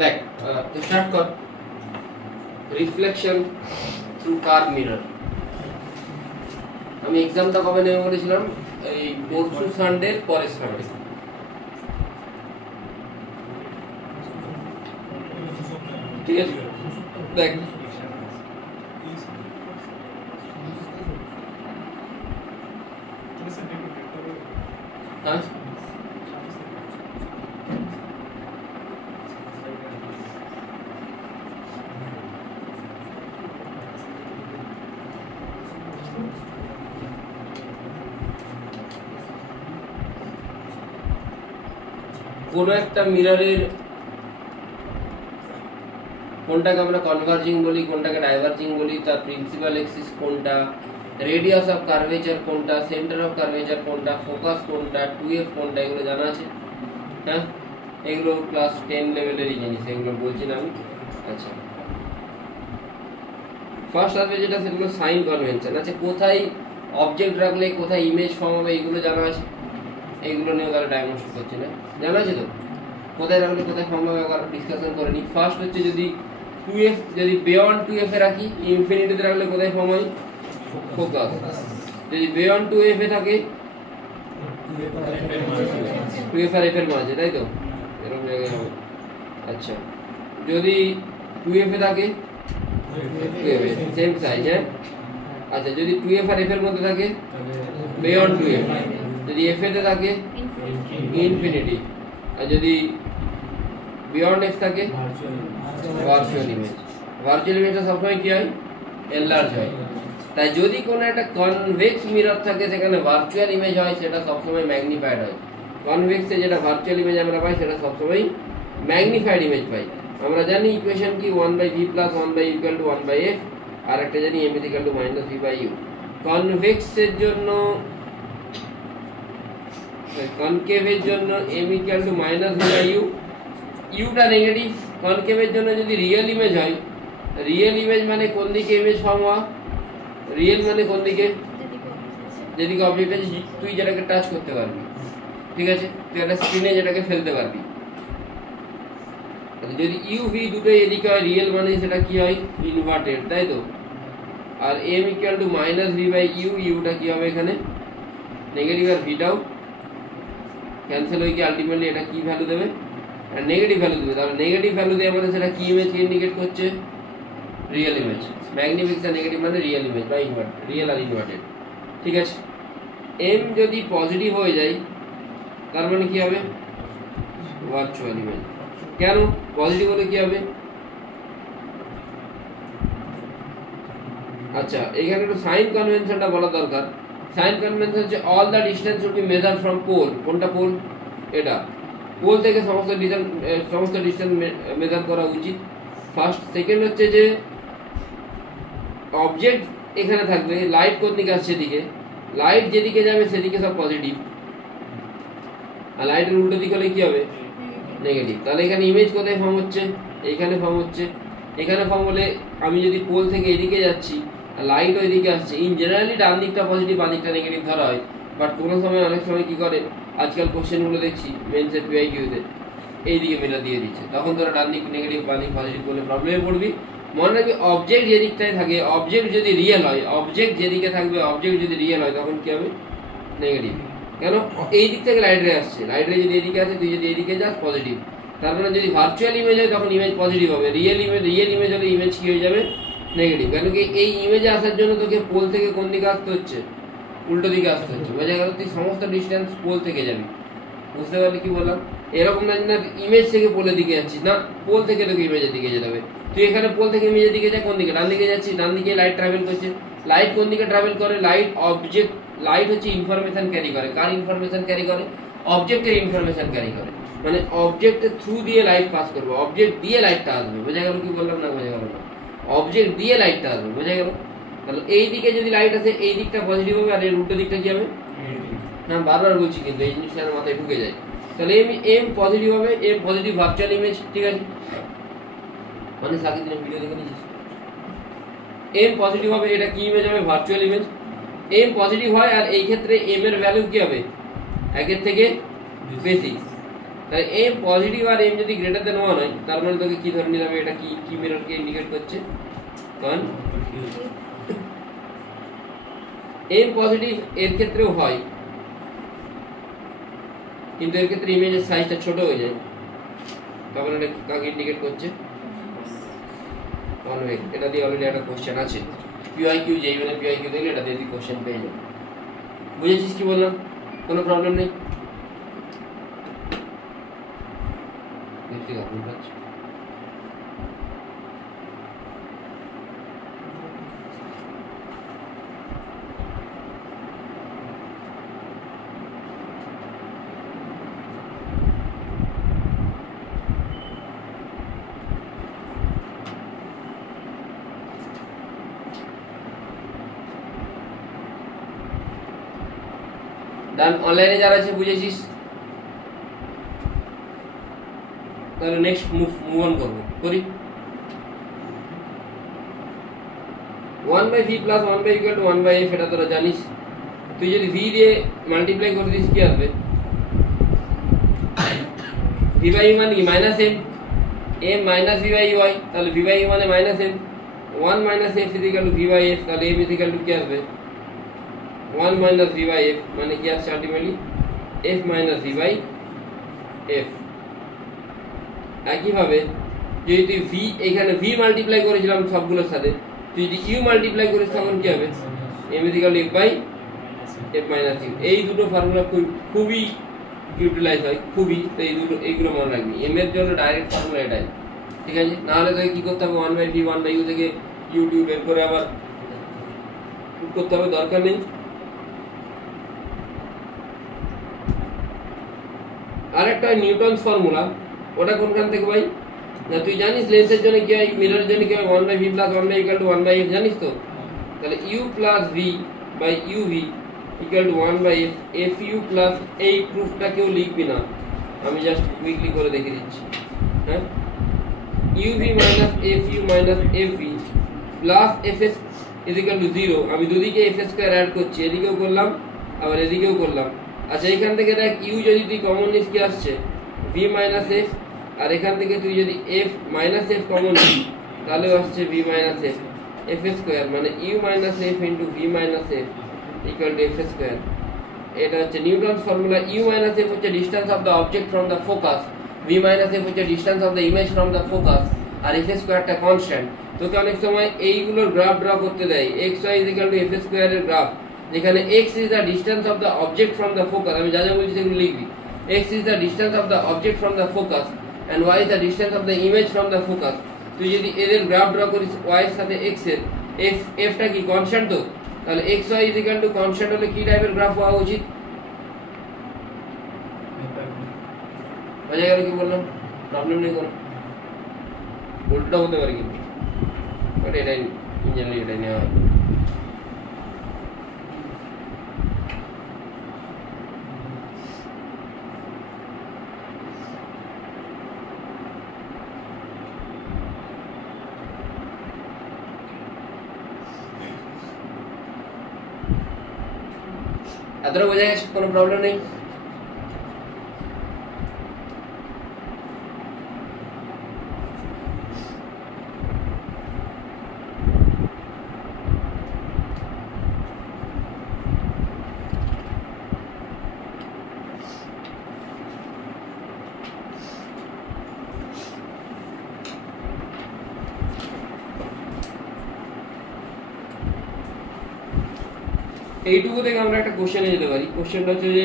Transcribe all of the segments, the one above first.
দেখ তো স্টার্ট কর। Reflection through curve mirror. আমি এক্সামটা কবে নেব বলেছিলাম? এই পরশু সানডের পরের সানডে। ঠিক আছে, দেখ হ্যাঁ কোনো একটা মিররের কোনটাকে আমরা কনভার্জিং বলি, কোনটাকে ডাইভার্জিং বলি, তার প্রিন্সিপাল এক্সিস কোনটা, রেডিয়াস অফ কার্ভেচার কোনটা, সেন্টার অফ কার্ভেচার কোনটা, ফোকাস কোনটা, 2f কোনটা, এগুলো জানা আছে? হ্যাঁ, এগুলো ক্লাস 10 লেভেলেরই জিনিস, এগুলো বলছি না আমি। আচ্ছা, ফার্স্ট আসবে যেটা, সেগুলো সাইন কনভেনশন। আচ্ছা, কোথায় অবজেক্ট রাখলে কোথায় ইমেজ ফর্ম হবে এইগুলো জানা আছে? এইগুলো নিয়ে তাহলে ডায়াগনস্টিক করছি না, জানা আছে তো? কোথায় রাখলে কোথায় ফর্ম হবে একবার ডিসকাশন করে নিই। ফার্স্ট হচ্ছে যদি 2f, যদি বিয়ন্ড 2f এ রাখি, ইনফিনিটিতে রাখলে কোথায় ফর্ম হয়? ফোকাস। যদি বিয়ন্ড 2f এ থাকে 2f আর f এর মাঝে, তাই তো? এরকম জায়গায় হবে। আচ্ছা, যদি 2f এ থাকে 2f সেম সাইজ, হ্যাঁ। আচ্ছা, যদি 2f আর f এর মধ্যে থাকে বিয়ন্ড 2f, যদি f এতে থাকে ইনফিনিটি, আর যদি বিয়ন্ড f থাকে ভার্চুয়াল ইমেজ। ভার্চুয়াল ইমেজটা সবসময় কি হয়? এনলার্জ হয়। তাই যদি কোনো একটা কনভেক্স মিরর থাকে সেখানে ভার্চুয়াল ইমেজ হয়, সেটা সবসময় ম্যাগনিফাইড হয়। কনভেক্সে যেটা ভার্চুয়াল ইমেজ আমরা পাই সেটা সবসময় ম্যাগনিফাইড ইমেজ পাই। আমরা জানি ইকুয়েশন কি, 1/v + 1/u = 1/f, আর একটা জানি m = -v/u। কনভেক্সের জন্য, কনকেভের জন্য m = -v/u, ইউটা নেগেটিভ। কনকেভের জন্য যদি রিয়েল ইমেজ হয়, রিয়েল ইমেজ মানে কোন দিকে ইমেজ ফর্ম হওয়া? রিয়েল মানে কোন দিকে? যেদিকে অবজেক্ট আছে, তুই যেটাকে টাচ করতে পারবি, ঠিক আছে, তুই একটা স্ক্রিনে যেটাকে ফেলতে পারবি। যদি ইউ ভি দুটোই এদিকে হয়, রিয়েল মানে সেটা কি হয়? ইনভার্টেড, তাই তো? আর m = -v/u, ইউটা কি হবে এখানে? নেগেটিভ, আর ভিটাও ক্যান্সেল হয়ে গিয়ে আলটিমেটলি এটা কি ভ্যালু দেবে? আর নেগেটিভ ভ্যালু দেবে। তাহলে নেগেটিভ ভ্যালু দিয়ে আমাদের সেটা কি ইমেজকে ইন্ডিকেট করছে? Real image. ম্যাগনিফিকেশন নেগেটিভ মানে রিয়েল ইমেজ বা ইনভার্ট, রিয়েল আর ইনভার্টেড, ঠিক আছে। m যদি পজিটিভ হয়ে যায় তার মানে কি হবে? Virtual image. কেন পজিটিভ হলে কি হবে? আচ্ছা, এখানে একটু সাইন কনভেনশনটা বলা দরকার। সাইন কনভেনশন হচ্ছে all the distance should be measured from pole. কোনটা পোল? এটা পোল থেকে সমস্ত ডিসটেন্স মেজার করা উচিত। ফার্স্ট। সেকেন্ড হচ্ছে যে অবজেক্ট এখানে থাকবে, লাইট কোন দিকে আসছে? সেদিকে। লাইট যেদিকে যাবে সেদিকে সব পজিটিভ, আর লাইটের উল্টো দিক হলে কি হবে? নেগেটিভ। তাহলে এখানে ইমেজ কোথায় ফর্ম হচ্ছে? এইখানে ফর্ম হচ্ছে। এখানে ফর্ম হলে আমি যদি পোল থেকে এদিকে যাচ্ছি আর লাইট ওইদিকে আসছে, ইন জেনারেলি ডান দিকটা পজিটিভ, বাঁ দিকটা নেগেটিভ ধরা হয়। বাট কোনো সময়, অনেক সময় কি করে, আজকাল কোশ্চেনগুলো দেখছি মেন্সের PIQতে এইদিকে মিরর দিয়ে দিচ্ছে, তখন তোরা ডান দিক নেগেটিভ, বাঁ দিক পজিটিভ বলে প্রবলেমে পড়বি। মনে রাখবি, অবজেক্ট যে দিকটায় থাকে, অবজেক্ট যদি রিয়েল হয়, অবজেক্ট যেদিকে থাকবে, অবজেক্ট যদি রিয়েল হয় তখন কি হবে? নেগেটিভ। কেন? এই দিক থেকে লাইট রে আসছে, লাইট রে যদি এদিকে আসে, তুই যদি এদিকে যাস পজিটিভ। তার মানে যদি ভার্চুয়াল ইমেজ হয় তখন ইমেজ পজিটিভ হবে, রিয়েল ইমেজ হলে ইমেজ কি হয়ে যাবে? নেগেটিভ। কেন কি এই ইমেজে আসার জন্য তোকে পোল থেকে কোন দিকে আসতে হচ্ছে? উল্টো দিকে আসতে হচ্ছে। বোঝা গেল? তুই সমস্ত ডিস্টেন্স পোল থেকে যাবি। বুঝতে পারলি কি বললাম? এরকম না যে ইমেজ থেকে পোলের দিকে যাচ্ছিস, না, পোল থেকে তোকে ইমেজের দিকে যেতে হবে। তুই এখানে পোল থেকে ইমেজের দিকে যা, কোন দিকে? ডান দিকে যাচ্ছিস, ডান দিকে লাইট ট্রাভেল করছে। লাইট কোন দিকে ট্রাভেল করে? লাইট হচ্ছে ইনফরমেশন ক্যারি করে। কার ইনফরমেশন ক্যারি করে? অবজেক্টের ইনফরমেশন ক্যারি করে। মানে অবজেক্টের থ্রু দিয়ে লাইট পাস করবে, অবজেক্ট দিয়ে লাইটটা আসবে। বোঝা গেল কি বললাম? না বোঝা গেল না? অবজেক্ট দিয়ে লাইটটা আসবে, বোঝা গেল? তাহলে এই দিকে যদি লাইট আসে, এই দিকটা পজিটিভ হবে, আর এর উল্টো দিকটা কি হবে? না, বারবার বলছি কিন্তু এই জিনিসটা আমার মাথায় ঢুকে যায়। তাহলে এম পজিটিভ হবে, এম পজিটিভ ভার্চুয়াল ইমেজ, ঠিক আছে? মানে সাকিব দিনের ভিডিও দেখে নিয়েছিস? এম পজিটিভ হবে, এটা কি ইমেজ হবে? Virtual image. এম পজিটিভ হয়, আর এই ক্ষেত্রে এম এর ভ্যালু কি হবে? একের থেকে বেশি। তাই এম পজিটিভ আর এম যদি গ্রেটার দেন 1 হয় তার মানে তোকে কি ধরে নিলাম এটা কি মিররকে ইন্ডিকেট করছে কারণ এম পজিটিভ এর ক্ষেত্রেও হয় কিন্তু এর ক্ষেত্রে ইমেজের সাইজটা ছোট হয়ে যায় তখন এটা কাকে ইন্ডিকেট করছে কনভেক্স। এটা দিয়ে অলরেডি একটা কোশ্চেন আছে পিআইকিউ যেই মানে পিআইকিউ দিলে এটা দিয়ে কোশ্চেন পেয়ে যাবে। বুঝেছিস কি বললাম? কোনো প্রবলেম নেই? ঠিক আছে ডান। অনলাইনে যারা আছে বুঝেছিস? তাহলে নেক্সট মুভ অন করি 1/v plus 1/v equal to 1/f এটা তোরা জানিস। তুই যদি v দিয়ে মাল্টিপ্লাই করে দিস কি আসবে? v/u মানে কি minus m, m minus v/y, তাহলে v/u মানে minus m, 1 minus f equal two v/f, তাহলে m ইকুয়াল টু কি আসবে? 1 মাইনাস v/f মানে কি আসছে আলটিমেটলি f মাইনাস v/f। একইভাবে যদি তুই v এখানে v মাল্টিপ্লাই করেছিলাম সবগুলোর সাথে, তুই যদি u মাল্টিপ্লাই করিস তখন কি হবে? m equal two f/f minus u। এই দুটো ফর্মুলা খুবই ইউটিলাইজ হয় খুবই, তো এইগুলো মনে রাখবি। m এর জন্য ডাইরেক্ট ফর্মুলা এটাই, ঠিক আছে? না হলে তোকে কি করতে হবে 1/v 1/u থেকে u বের করে আবার করতে হবে, দরকার নেই। আরেকটা নিউটনস ফর্মুলা, ওটা কোনখান থেকে ভাই? না তুই জানিস লেন্সের জন্য কি হয়, মিররের জন্য কি হয়? 1/v plus 1/v equal to 1/f জানিস তো? তাহলে u plus v by uv equal to 1/f। fu plus এই প্রুফটা কেউ লিখবি না, আমি জাস্ট কুইকলি করে দেখিয়ে দিচ্ছি। হ্যাঁ, uv minus fu minus fv plus fs is equal two 0। আমি দুদিকে f স্কয়ার অ্যাড করছি, এদিকেও করলাম আবার এদিকেও করলাম। আচ্ছা, এখান থেকে দেখ u যদি তুই কমন নিস কি আসছে? v মাইনাস f, আর এখান থেকে তুই যদি f মাইনাস f কমন নিস তাহলে আসছে v minus f, f square মানে u minus f into v minus f equal to f square. এটা হচ্ছে Newton's formula. u minus f হচ্ছে distance of the object from the focus, v minus f হচ্ছে distance of the image from the focus, আর f স্কয়ারটা constant. তোকে অনেক সময় এইগুলোর গ্রাফ ড্র করতে দেয়, x y is equal to f স্কয়ারের গ্রাফ, যেখানে x is the distance of the object from the focus। আমি যা যা বলছি সেগুলো লিখবি। x is the distance of the object from the focus and y is the distance of the image from the focus। তুই যদি এদের graph draw করিস y এর সাথে x এর, f টা কি কনস্ট্যান্ট, তো তাহলে x y is equal to constant হলে কি টাইপের গ্রাফ হওয়া উচিত? বোঝা গেল কি বললাম? প্রবলেম নেই কোনো, উল্টো হতে পারে কিন্তু, বাট এটাই জেনারেলি এটাই নেওয়া হয়। এতটা বোঝা গেছে? কোনো প্রবলেম নেই? এইটুকু থেকে আমরা একটা কোশ্চেনে যেতে পারি। কোশ্চেনটা হচ্ছে যে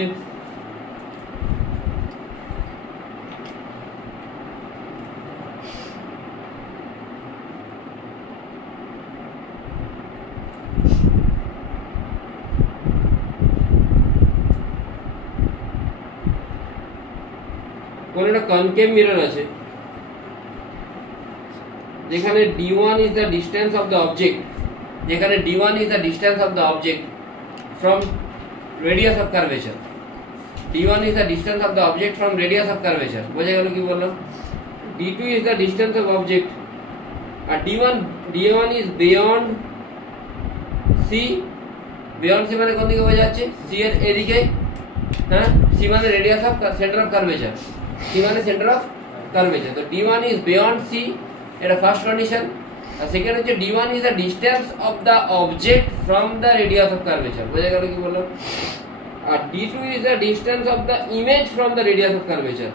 কোন একটা কনকেভ মিরর আছে যেখানে d1 is the distance of the object, যেখানে d1 is the distance of the object from radius of curvature, d1 is the distance of the object from radius of curvature। বোঝা গেল কি বললাম? d2 is the distance of object, R d1 is beyond c। beyond c মানে কোন দিকে বোঝা যাচ্ছে? c এর এদিকে, হ্যাঁ, c মানে radius of center of curvature, C মানে সেন্টার অফ কার্ভেচার। তো D1 ইজ বিয়ন্ড C, এটা ফার্স্ট কন্ডিশন। আর সেকেন্ড হচ্ছে D1 is the distance of the object from the radius of curvature. বোঝা গেল কি বললাম? আর D2 is the distance of the image from the radius of curvature.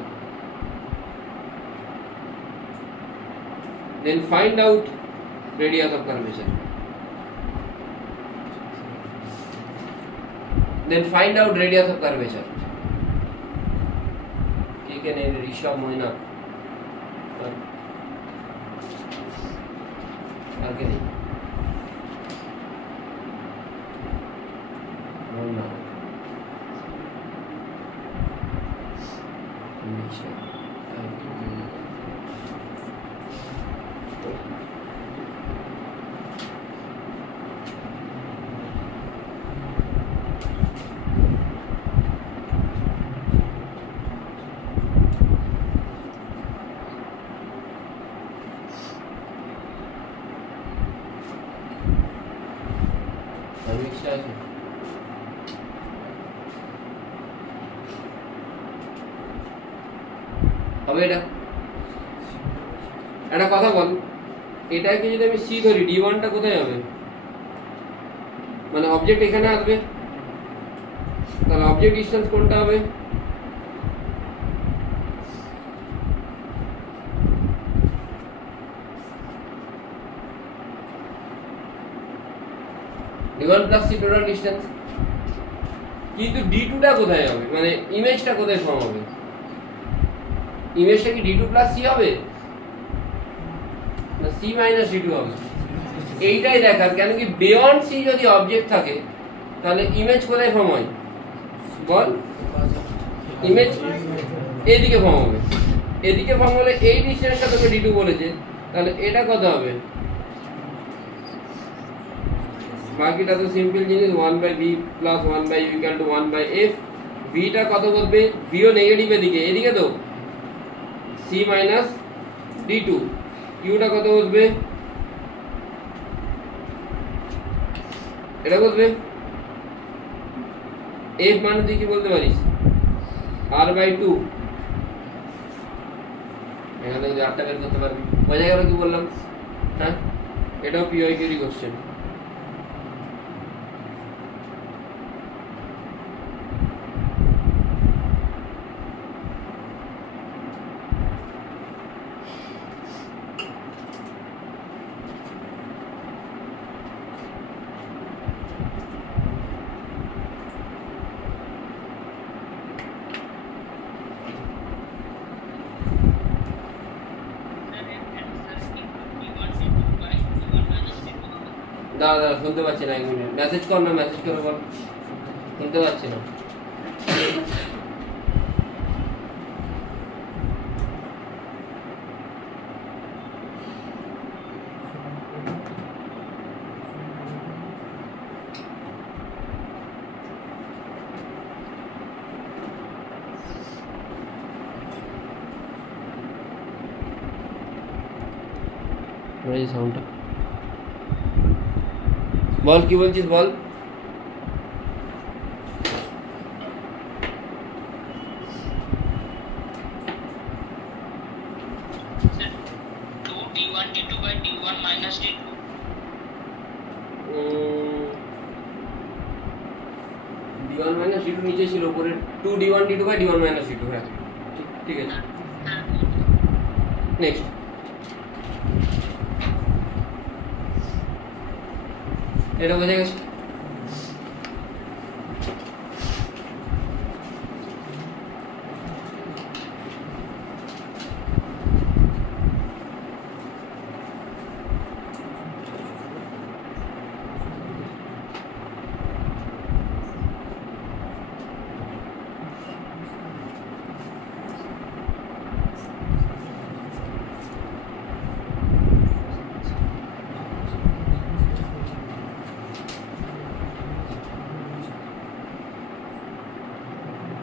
Then find out radius of curvature. Then find out radius of curvature. ठीक है नहीं Rishabh Moina आगे नहीं Moina হবে এটা একটা কথা বল, এটাকে যদি আমি সি ধরি D1 টা কোথায় হবে? মানে অবজেক্ট এখানে আসবে, তাহলে অবজেক্ট ডিসটেন্স কোনটা হবে? D1 plus C total distance. কিন্তু D2 টা কোথায় হবে? মানে ইমেজটা কোথায় ফর্ম হবে? ইমেজটা কি D2 প্লাস C হবে না C মাইনাস D2 হবে? এইটাই দেখার, কেন কি বিয়ন্ড C যদি অবজেক্ট থাকে তাহলে ইমেজ কোথায় ফর্ম হয় বল? ইমেজ এদিকে ফর্ম হবে, এদিকে ফর্ম হলে এই ডিসটেন্সটা তোকে D2 বলেছে, তাহলে এটা কত হবে? বাকিটা তো সিম্পল জিনিস, 1/v plus 1/u equal to 1/f। v টা কত বলবে? v ও নেগেটিভ এদিকে, এদিকে তো c মাইনাস d2। u টা কত বলবে? এটা বলবে f মানে তুই কি বলতে পারিস? r/2। এখানে যদি 8টা বের করতে পারবি, বোঝা গেল কি বললাম? হ্যাঁ, এটাও PYQ এর কোশ্চেন। দাঁড়া শুনতে পাচ্ছি না, 1 মিনিট মেসেজ কর না, মেসেজ করে বল, শুনতে পাচ্ছি না। সাউন্ডটা বল, কি বলছিস বল। D1 minus D2 নিচে ছিল, উপরে 2d1 d2 by d1 minus d2। হ্যাঁ ঠিক আছে, নেক্সট। এটা বোঝা গেছে?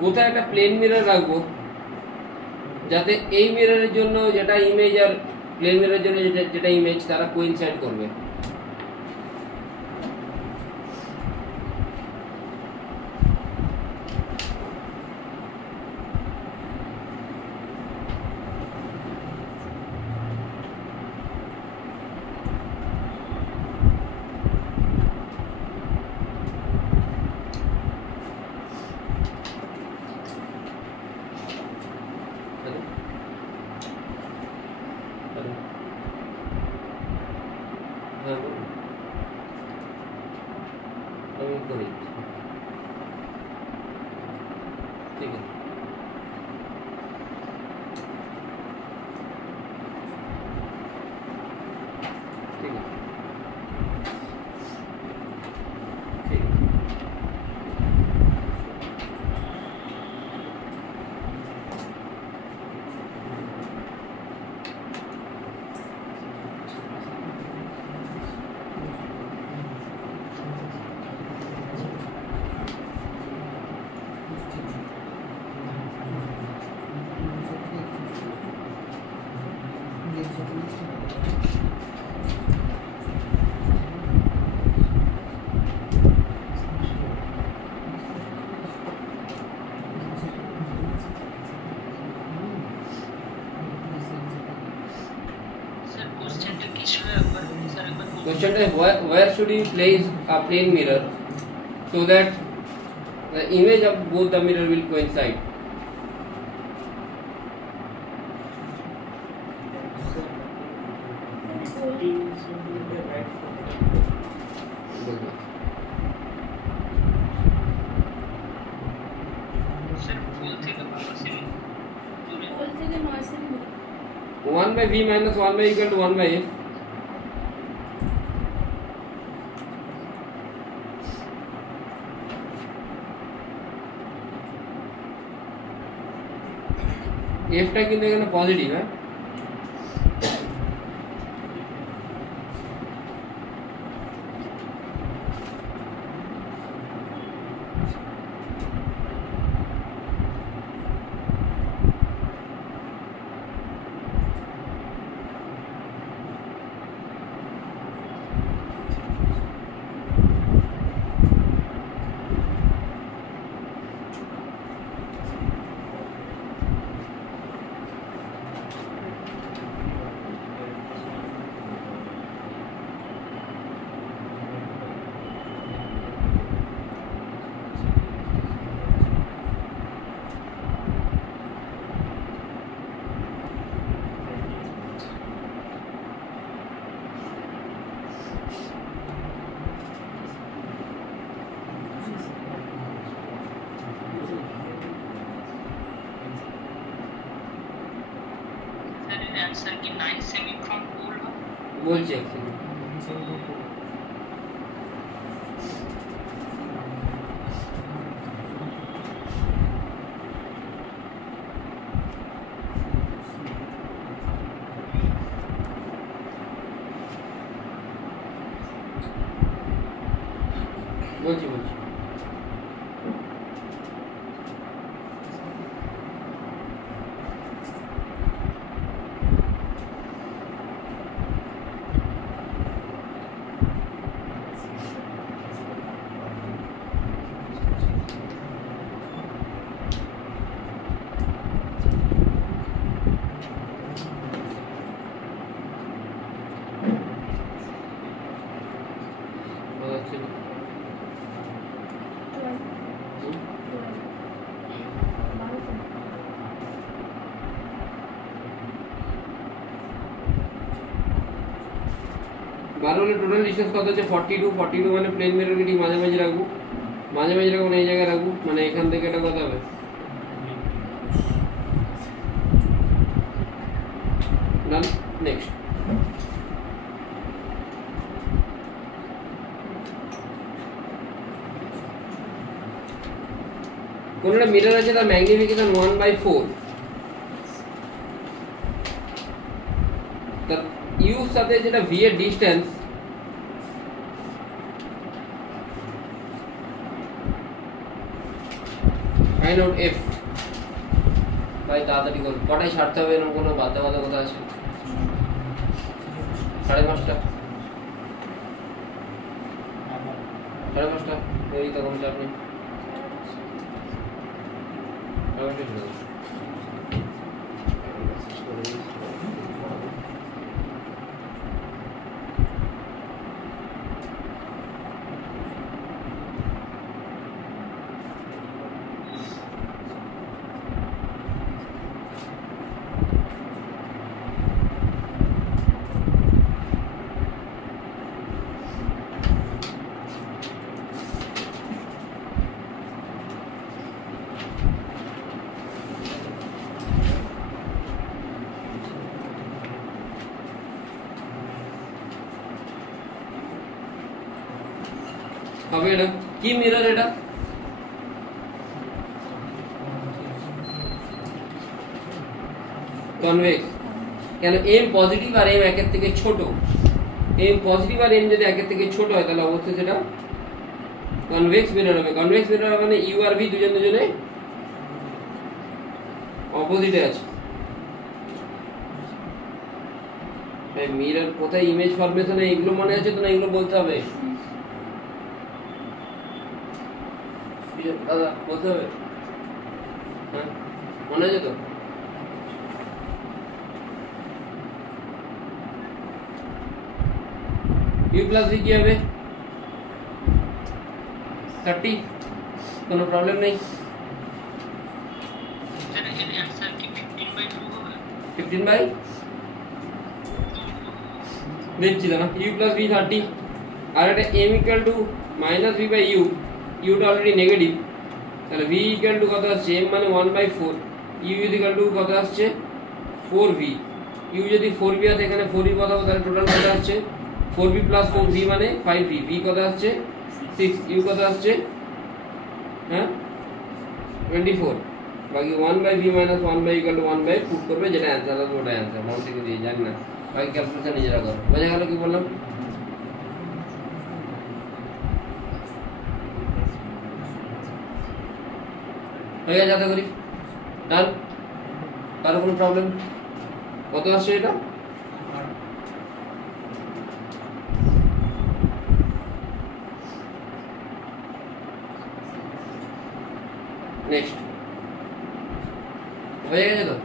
কোথায় একটা প্লেন মিরর রাখবো যাতে এই মিররের জন্য যেটা ইমেজ আর প্লেন মিররের জন্য যেটা ইমেজ তারা কোইনসাইড করবে। करेंगे, ठीक है। ठीक है, ठीक है। Question is where should you place a plane mirror so that the image of both the mirror will coincide? One by v minus one by equal to one by f. F টা কিন্তু এখানে positive, হ্যাঁ বলছি বলছি বলছি बारह হলে total distance কত হচ্ছে 42 42 মানে প্লেন মিররকে ঠিক মাঝামাঝি রাখবো, মাঝামাঝি রাখবো এই জায়গায় রাখবো, মানে এখান থেকে এটা কত হবে ডান। নেক্সট কোন একটা মিরর আছে তার ম্যাগনিফিকেশন 1/4, তার ইউ সাথে যেটা ভি এর ডিসটেন্স ফাইন্ড আউট এফ। ভাই তাড়াতাড়ি করুন, কটায় ছাড়তে হবে এরকম কোনো বাধ্যবাধকতা আছে? 5:30 5:30 এই তো কোনো চাপ নেই। হবে এটা কি মিরর, এটা কনভেক্স। কেন এম পজিটিভ আর এম একের থেকে ছোট, এম পজিটিভ আর এম যদি একের থেকে ছোট হয় তাহলে অবশ্যই সেটা কনভেক্স মিরর হবে। কনভেক্স মিরর মানে ইউ আর ভি দুজন দুজনে অপোজিটে আছে। মিরর কোথায় ইমেজ ফরমেশনে এগুলো মনে আছে তো, না এগুলো বলতে হবে? দাদা বলতে হবে, হ্যাঁ মনে আছে তো? ইউ প্লাস ভি কি হবে? 30, কোনো প্রবলেম নেই। 15 দেখছি না, ইউ প্লাস ভি 30 আর এটা M equal to minus V by U, ইউটা অলরেডি নেগেটিভ, তাহলে ভি ইকুয়াল টু কত আসছে এম মানে 1/4, ইউ ইকুয়াল টু কত আসছে 4v, ইউ যদি 4v আছে এখানে 4v বসাবো তাহলে টোটাল কত আসছে 4v প্লাস 4v মানে 5v, ভি কত আসছে 6, ইউ কত আসছে হ্যাঁ 24, বাকি 1/v minus 1/v equal to 1/, put করবে যেটা অ্যান্সার আসবে ওটা অ্যান্সার, মন থেকে দিয়ে জানি না, বাকি ক্যালকুলেশন নিজেরা করো। বোঝা গেল কি বললাম? হয়ে গেছে আশা করি, ডান। কারো কোনো প্রবলেম? কত আসছে এটা? নেক্সট হয়ে গেছে তো?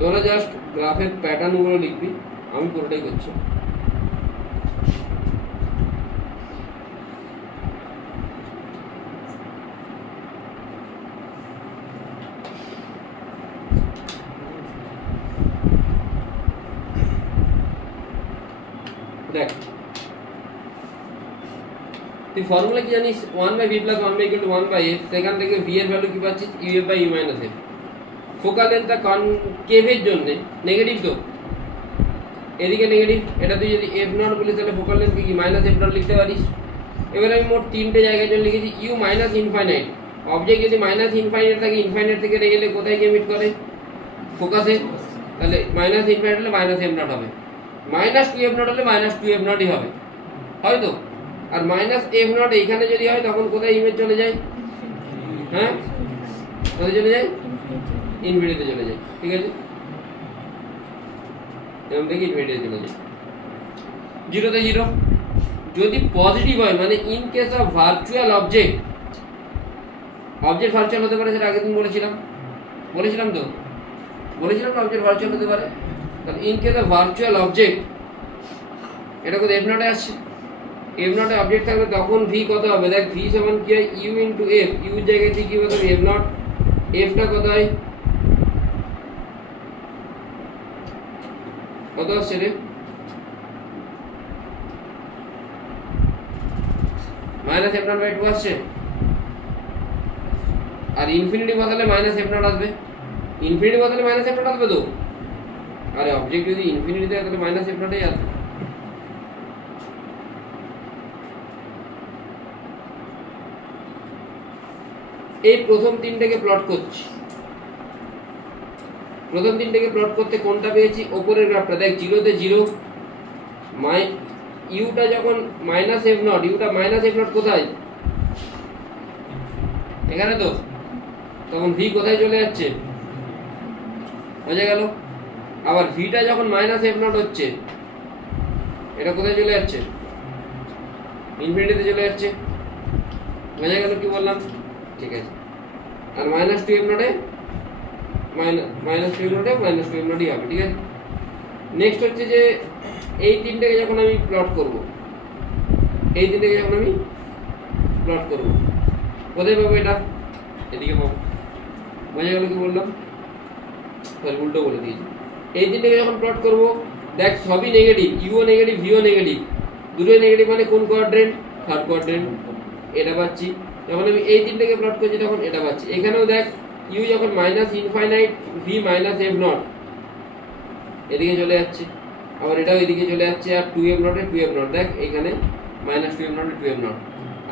তোরা জাস্ট গ্রাফের প্যাটার্নগুলো লিখবি, আমি পুরোটাই করছি। দেখ তুই ফর্মুলা কি জানিস, 1/v প্লাস 1/, 1/f, সেখান থেকে v এর ভ্যালু কি পাচ্ছিস uf by u minus f। Focal লেন্থটা কনকেভের জন্য নেগেটিভ, তো এদিকে নেগেটিভ, এটা তুই যদি f নট বলিস তাহলে ফোকাল লেন্থ কি মাইনাস f নট লিখতে পারিস। এবার আমি মোট তিনটে জায়গায় জন্য লিখেছি u মাইনাস ইনফাইনাইট, অবজেক্ট যদি মাইনাস ইনফাইনাইট থাকে ইনফাইনাইট থেকে গেলে কোথায় গিয়ে মিট করে ফোকাসে, তাহলে মাইনাস ইনফাইনাইট হলে মাইনাস f নট হবে, মাইনাস 2f নট হলে মাইনাস 2f নটই হবে, হয়তো। আর মাইনাস f নট এইখানে যদি হয় তখন কোথায় ইমেজ চলে যায়, হ্যাঁ কোথায় চলে যায়, ইনফিনিটিতে চলে যায়, ঠিক আছে। এরকম দেখি ইনফিনিটিতে চলে যায়, 0 তে 0। যদি পজিটিভ হয় মানে in case of virtual object, object virtual হতে পারে, সেটা আগের দিন বলেছিলাম তো, বলেছিলাম না অবজেক্ট ভার্চুয়াল হতে পারে। তাহলে in case of virtual object এটা কোথায় এফ নটে আসছে, এফ নটে আপডেট থাকলে তখন ভি কত হবে, দেখ ভি সমান কি হয় ইউ ইন্টু এফ, ইউর জায়গায় তুই কি বলতে এফ নট, এফটা কত হয়, কত আসছে রে, minus F nought by two আসছে, আর ইনফিনিটি বদলে মাইনাস এফ নট আসবে, ইনফিনিটি বদলে মাইনাস এফ নট আসবে তো, আরে অবজেক্ট যদি ইনফিনিটি দেয় তাহলে মাইনাস এফ নটই আসবে। এই প্রথম তিনটাকে প্লট করছি, প্রথম তিনটাকে প্লট করতে কোনটা পেয়েছি, ওপরের গ্রাফটা দেখ, জিরোতে জিরো, ইউটা যখন মাইনাস এফ নট, ইউটা মাইনাস এফ নট কোথায়, এখানে তো, তখন ভি কোথায় চলে যাচ্ছে, বোঝা গেল। আবার ভিটা যখন মাইনাস এফ নট হচ্ছে, এটা কোথায় চলে যাচ্ছে, ইনফিনিটিতে চলে যাচ্ছে, বোঝা গেল কি বললাম, ঠিক আছে। আর মাইনাস টু এফ নটে মাইনাস টু এফ নটে মাইনাস টু এফ নটই হবে, ঠিক আছে। নেক্সট হচ্ছে যে এই তিনটাকে যখন আমি প্লট করব, এই তিনটাকে যখন আমি প্লট করব, কোথায় পাবো, এটা এদিকে পাবো, বোঝা গেল কি বললাম, উল্টো বলে দিয়েছি। এই তিনটাকে যখন প্লট করব, দেখ সবই নেগেটিভ, ইউও নেগেটিভ ভিও নেগেটিভ, দুটোই নেগেটিভ, মানে কোন কোয়াড্রেন্ট, থার্ড কোয়াড্রেন্ট, এটা পাচ্ছি। যখন আমি এই তিনটাকে প্লট করছি তখন এটা পাচ্ছি। এখানেও দেখ ইউ যখন minus infinite V minus F nought এদিকে চলে যাচ্ছে, আবার এটাও এদিকে চলে যাচ্ছে, আর টু এফ নটে টু এফ নট, দেখ এখানে মাইনাস টু এফ নটে টু এফ নট।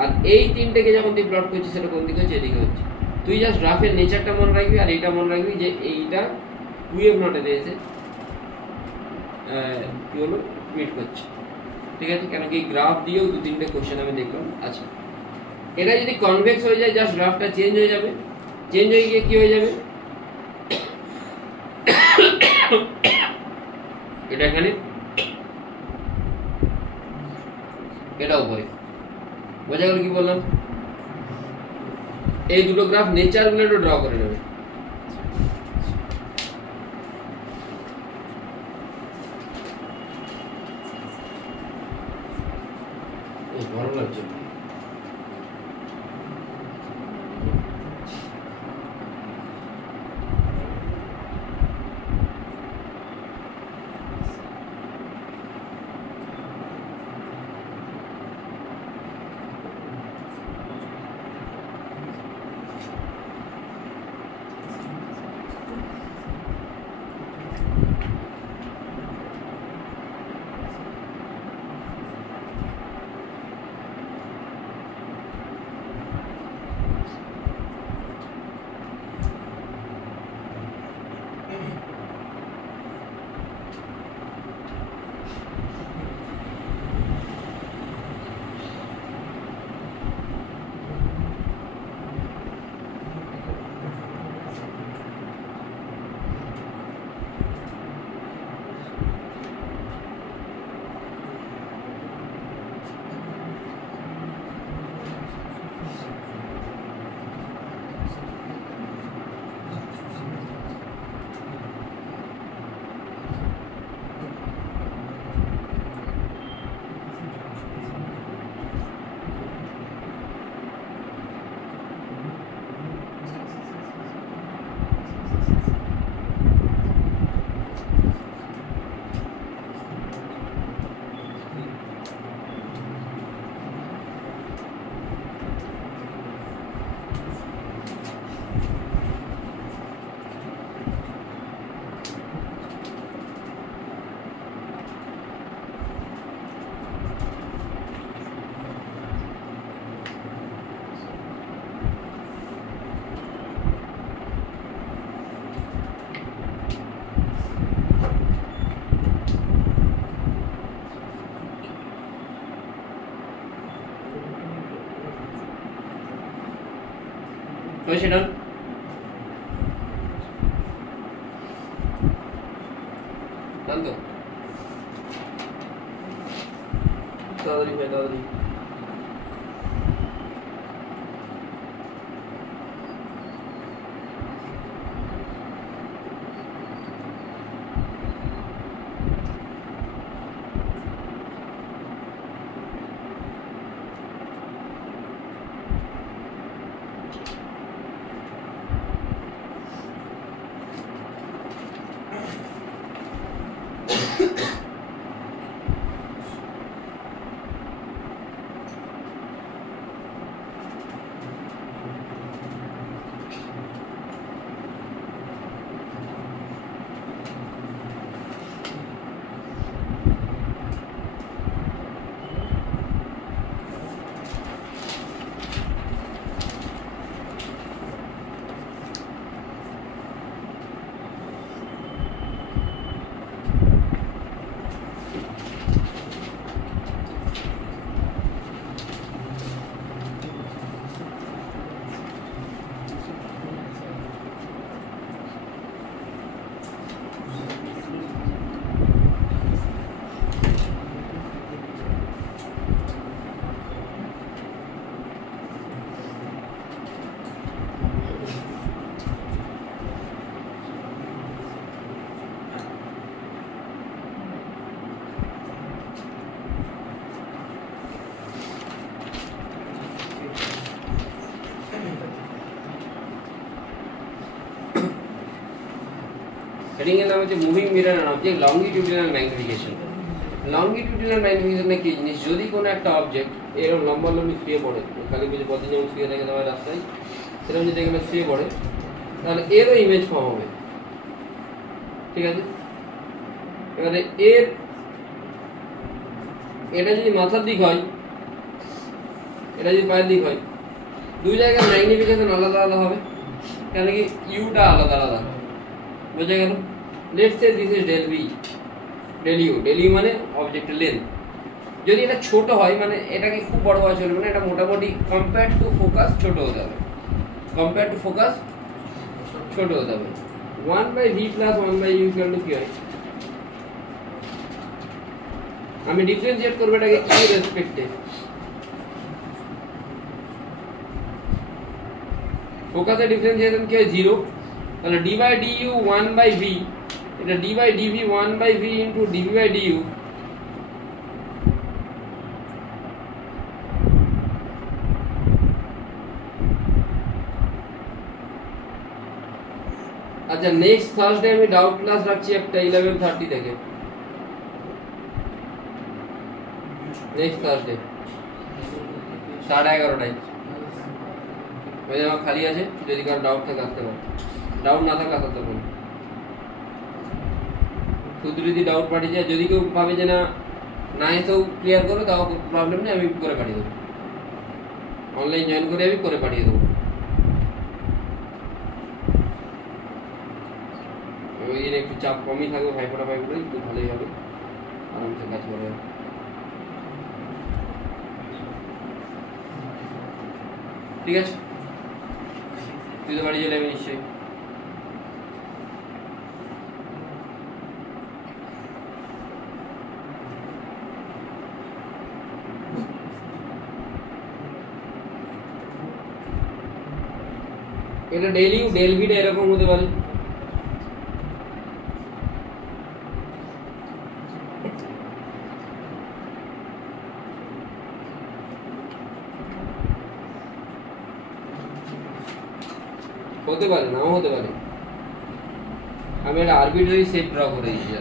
আর এই তিনটাকে যখন তুই প্লট করছিস সেটা কোন দিকে হচ্ছে, এদিকে হচ্ছে। তুই জাস্ট গ্রাফের নেচারটা মনে রাখবি, আর এইটা মনে রাখবি যে এইটা টু এফ নটে দিয়েছে কি হলো মিট করছে, ঠিক আছে। কেন কি গ্রাফ দিয়েও দু তিনটে কোশ্চেন আমি দেখলাম। আচ্ছা, এটা যদি কনভেক্স হয়ে যায় জাস্ট গ্রাফটা চেঞ্জ হয়ে যাবে, চেঞ্জ হয়ে গিয়ে কি হয়ে যাবে, এটা এখানে, এটা উপরে, বোঝা গেল কি বললাম। এই দুটো গ্রাফ নেচার গুলো একটু ড্র করে নেবে। ভালো লাগছে। হয়েছে ডান। ডান তো তাড়াতাড়ি ভাই তাড়াতাড়ি। হেডিং এর নাম হচ্ছে moving mirror and object longitudinal magnification. Longitudinal magnification কি জিনিস? যদি কোনো একটা অবজেক্ট এরকম লম্বা লম্বি শুয়ে পড়ে, কালী পুজো পথে যেমন শুয়ে থাকে তোমার রাস্তায়, সেরকম যদি এখানে শুয়ে পড়ে তাহলে এরও ইমেজ ফর্ম হবে, ঠিক আছে? এবারে এটা যদি মাথার দিক হয়, এটা যদি পায়ের দিক হয়, দুই জায়গার ম্যাগনিফিকেশন আলাদা আলাদা হবে, কেন কি ইউটা আলাদা আলাদা, বোঝা গেল? Let's say this is del V, del U মানে অবজেক্টের লেন্থ। যদি এটা ছোট হয় মানে এটাকে খুব বড় হওয়া চলবে না, এটা মোটামুটি কম্পেয়ার টু ফোকাস ছোট হতে হবে, কম্পেয়ার টু ফোকাস ছোট হতে হবে। 1/v plus 1/u equal to কি হয়? আমি ডিফারেন্সিয়েট করব এটাকে e রেসপেক্টে, ফোকাসের ডিফারেন্সিয়েশন কি হয়? 0। তাহলে d/du 1/v, এটা d/dv 1/v ইনটু dv/du, আচ্ছা নেক্সট থার্সডে আমি ডাউট ক্লাস রাখছি একটা 11:30 থেকে, নেক্সট থার্সডে 11:30টায়। ওই আমার খালি আছে, যদি কারো ডাউট থাকে আসতে পারে, ডাউট না থাকলে আসতে পারে। শুধু যদি ডাউট পাঠিয়ে যায়, যদি কেউ ভাবে যে না এসেও ক্লিয়ার করো তাও প্রবলেম নেই, আমি করে পাঠিয়ে দেবো, অনলাইন জয়েন করে আমি করে পাঠিয়ে দেবো। ওই দিন একটু চাপ কমই থাকবে, ভাইফোঁটা একটু ভালোই হবে, আরামসে কাজ করা যাবে। ঠিক আছে, তুই তো বাড়ি চলে যাবি নিশ্চয়ই। এটা ডেইলি ডেল ভিটা এরকম হতে পারে, হতে পারে নাও হতে পারে। আমি একটা আরবিট্রারি সেট ড্র করে দিয়েছি,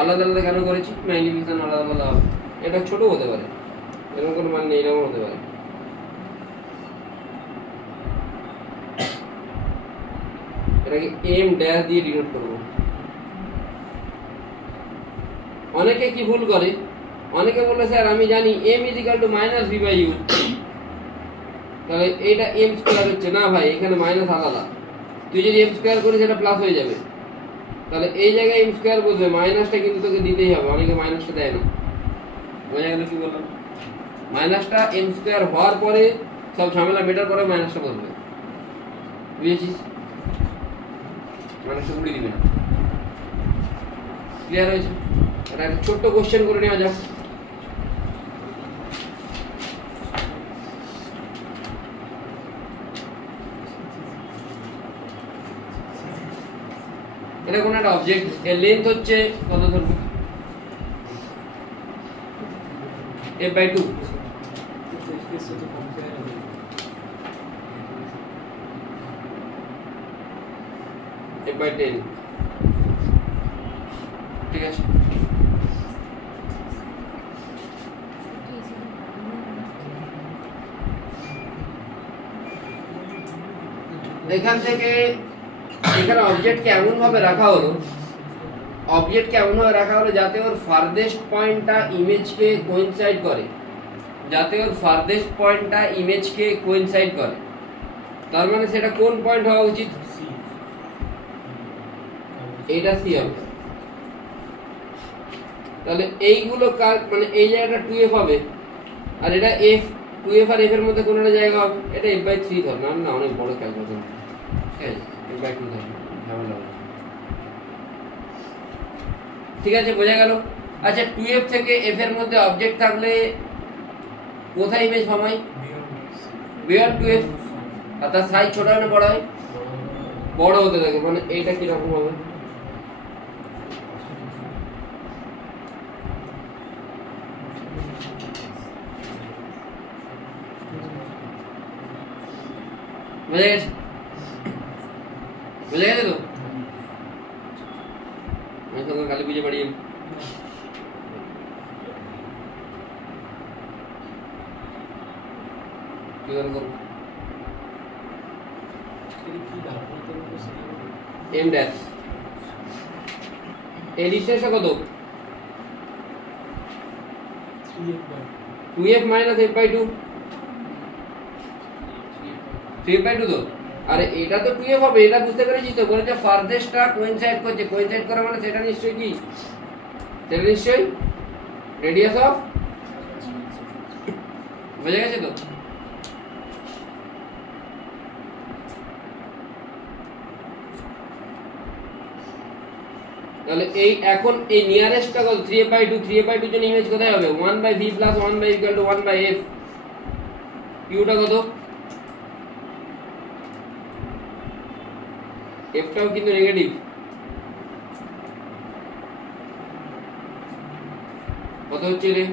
আলাদা আলাদা কেন করেছি? ম্যাগনিফিকেশন আলাদা আলাদা হবে, এটা ছোট হতে পারে, এরকম কোনো মানে নেই, এরকম হতে পারে। এটাকে এম ড্যাশ দিয়ে ডিনোট করব। অনেকে কি ভুল করে, অনেকে বলে স্যার আমি জানি M equal to minus V by U, তাহলে এটা এম স্কোয়ার হচ্ছে না ভাই, এখানে মাইনাস আলাদা। তুই যদি এম স্কোয়ার করিস এটা প্লাস হয়ে যাবে, তাহলে এই জায়গায় এম স্কোয়ার বসবে, মাইনাসটা কিন্তু তোকে দিতেই হবে, অনেকে মাইনাসটা দেয় না। বোঝা গেল কি বললাম? মাইনাসটা এম স্কোয়ার হওয়ার পরে সব ঝামেলা মেটার পরে মাইনাসটা বসবে, বুঝেছিস? মাইনাসটা উড়িয়ে দিবে না। ক্লিয়ার হয়েছে? এটা একটা ছোট্ট কোশ্চেন করে নেওয়া যাক। এটা কোন একটা অবজেক্ট, এর লেন্থ হচ্ছে কত ধরবো? f/2। f/10, ঠিক আছে? এখান থেকে এখানে অবজেক্টকে এমন ভাবে রাখা হলো, যাতে ওর ফারদেস্ট পয়েন্টটা ইমেজকে কোইনসাইড করে, তার মানে সেটা কোন পয়েন্ট হওয়া উচিত? এটা সি হবে। তাহলে এইগুলো মানে এই জায়গাটা 2f হবে, আর এটা f, 2f আর f এর মধ্যে কোন একটা জায়গা হবে, এটা f/3 ধর না, অনেক বড় ক্যালকুলেশন, ঠিক আছে? f/2 ধর, ঝামেলা হবে। ঠিক আছে, বোঝা গেল? আচ্ছা 2f থেকে f এর মধ্যে অবজেক্ট থাকলে কোথায় ইমেজ ফর্ম হয়? বিয়ন্ড 2f, আর তার সাইজ ছোট হয় না বড় হয়? বড় হতে থাকে, মানে এইটা কি রকম হবে? বোঝা গেছে? বুঝে গেছে তো? খালি বুঝে পারি কি করবো এম ড্যাশ এই ডিস্টেন্সটা কত 2f minus f/2 3f/2 তো আরে এটা তো 2f হবে এটা বুঝতে পেরেছিস তো বলে যে ফারদেস্টটা কোইনসাইড করছে কোইনসাইড করা মানে সেটা নিশ্চয়ই কি সেটা নিশ্চয়ই রেডিয়াস অফ বুঝে গেছে তো তাহলে এই এখন এই নিয়ারেস্টটা কত 3f/2 3f/2 জন্য ইমেজ কোথায় হবে 1/v + 1/v = 1/f কিউটা কত এফটাও কিন্তু নেগেটিভ কত হচ্ছে রে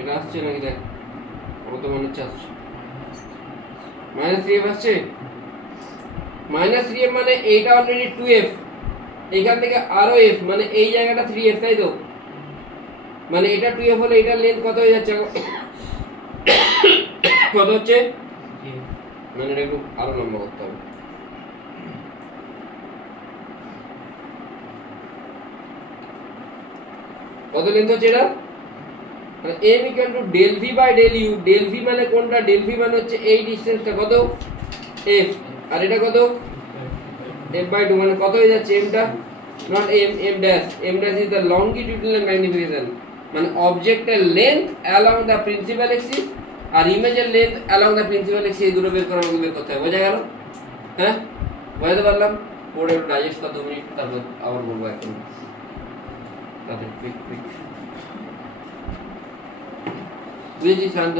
এটা আসছে নাকি দেখ আমার তো মনে হচ্ছে আসছে -3f আসছে -3f মানে এইটা অলরেডি 2f এইখান থেকে আরো f মানে এই জায়গাটা 3f তাই তো মানে এটা 2f হলে এটার লেন্থ কত হয়ে যাচ্ছে কত হচ্ছে মানে এটা একটু আরো লম্বা করতে হবে কত লেন্থ হচ্ছে এটা মানে m = del v by del u del v মানে কোনটা del v মানে হচ্ছে এই ডিসটেন্সটা কত f আর এটা কত f/2 মানে কত হয়ে যাচ্ছে m টা not m dash is the longitudinal magnification মানে অবজেক্টের length along the principal axis আর ইমেজের length along the principal axis এই দুটো বের করতে হবে বোঝা গেল হ্যাঁ বুঝতে পারলাম পরে ডাইজেস্ট কর 2 মিনিট তারপর আবার বলবো এখন তাতে কুইক বুঝেছি শান্ত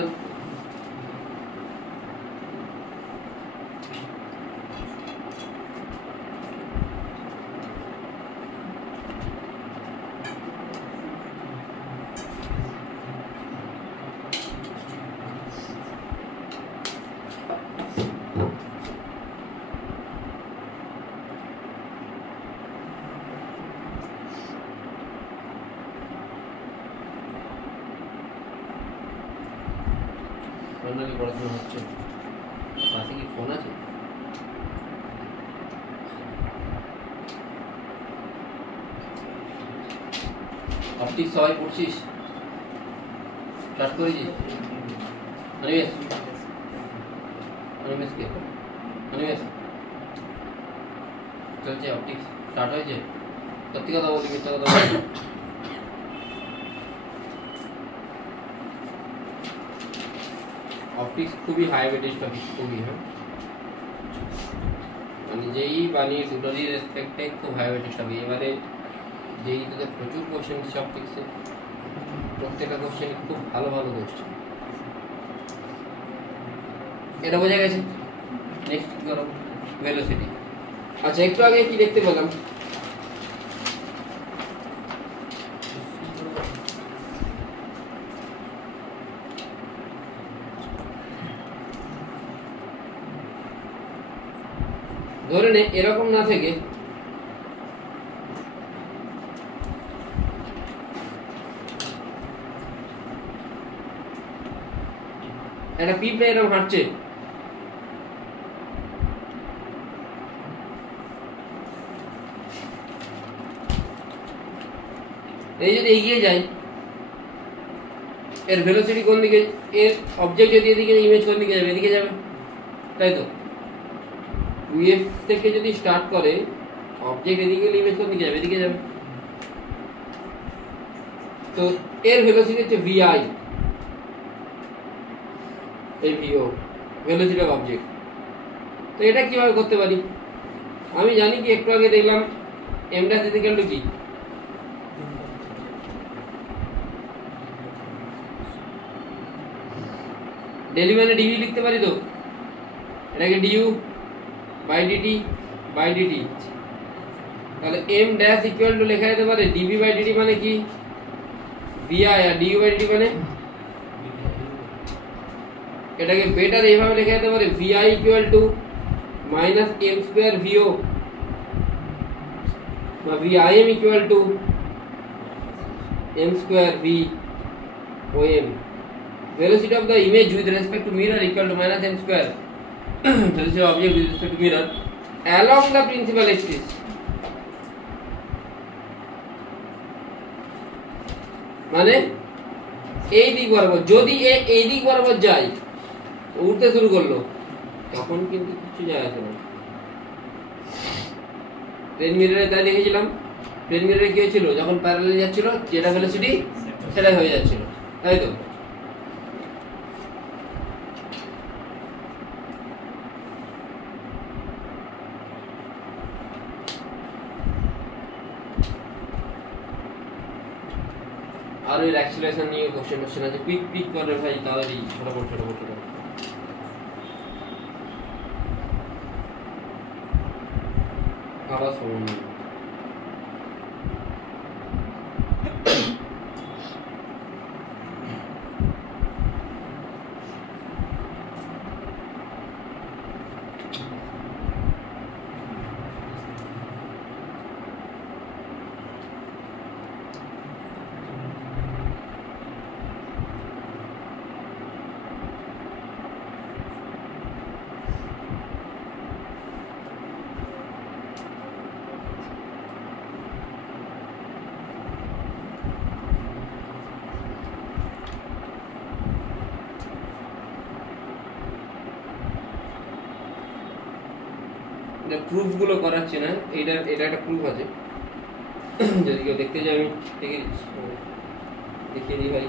ফাইনালি পড়াশোনা হচ্ছে পাশে কি ফোন আছে অপটিক্স সবাই পড়ছিস স্টার্ট করেছিস অনিমেষ চলছে অপটিক্স স্টার্ট হয়েছে সত্যি কথা বলি মিথ্যা কথা বলি অপটিক্স খুবই হাই ওয়েটেজ টপিক খুবই হ্যাঁ মানে যেই বানিয়ে দুটোরই রেসপেক্টে খুব হাই ওয়েটেজ টপিক এবারে যেই তোদের প্রচুর কোশ্চেন দিচ্ছে অপটিক্সে প্রত্যেকটা কোশ্চেন খুব ভালো কোশ্চেন এটা বোঝা গেছে নেক্সট ধরো ভেলোসিটি আচ্ছা একটু আগে কি দেখতে পেলাম ধরে নে এরকম না থেকে একটা পিঁপড়ে এরকম হাঁটছে এই যদি এগিয়ে যায় এর ভেলোসিটি কোন দিকে এর অবজেক্ট যদি এদিকে ইমেজ কোন দিকে যাবে এদিকে যাবে তাই তো 2f থেকে যদি স্টার্ট করে অবজেক্ট এদিকে গেলে ইমেজ কোন দিকে যাবে এদিকে যাবে তো এর ভেলোসিটি হচ্ছে vi এই vo ভেলোসিটি অফ অবজেক্ট তো এটা কিভাবে করতে পারি আমি জানি কি একটু আগে দেখলাম m dash ইকুয়াল টু কি ডেলি মানে dv লিখতে পারি তো এটাকে du by dt তাহলে m dash ইকুয়াল টু লেখা যেতে পারে dv by dt মানে কি vi R du by dt মানে এটাকে বেটার এইভাবে লেখা যেতে পারে vi equal to minus M square V O বা vim equal to m square v om. Velocity of the image with respect to mirror equal to minus m square velocity of object with respect to mirror along the principal axis. মানে এই দিক বরাবর, যদি এই দিক বরাবর যায় উঠতে শুরু করলো তখন কিন্তু কিছু যায় আসে না। প্লেন মিররে তাই লিখেছিলাম, প্লেন মিররে কি হয়েছিল যখন প্যারালাল যাচ্ছিল যেটা ভেলোসিটি সেটাই হয়ে যাচ্ছিল, তাই তো? আর এর অ্যাক্সিলারেশন নিয়ে কোশ্চেন আছে, পিক করে ভাই তাড়াতাড়ি ফটাফট আবার সময় প্রুফ গুলো করাচ্ছি না, এটা একটা প্রুফ আছে, যদি কেউ দেখতে যায় আমি দেখিয়ে দিই ভাই।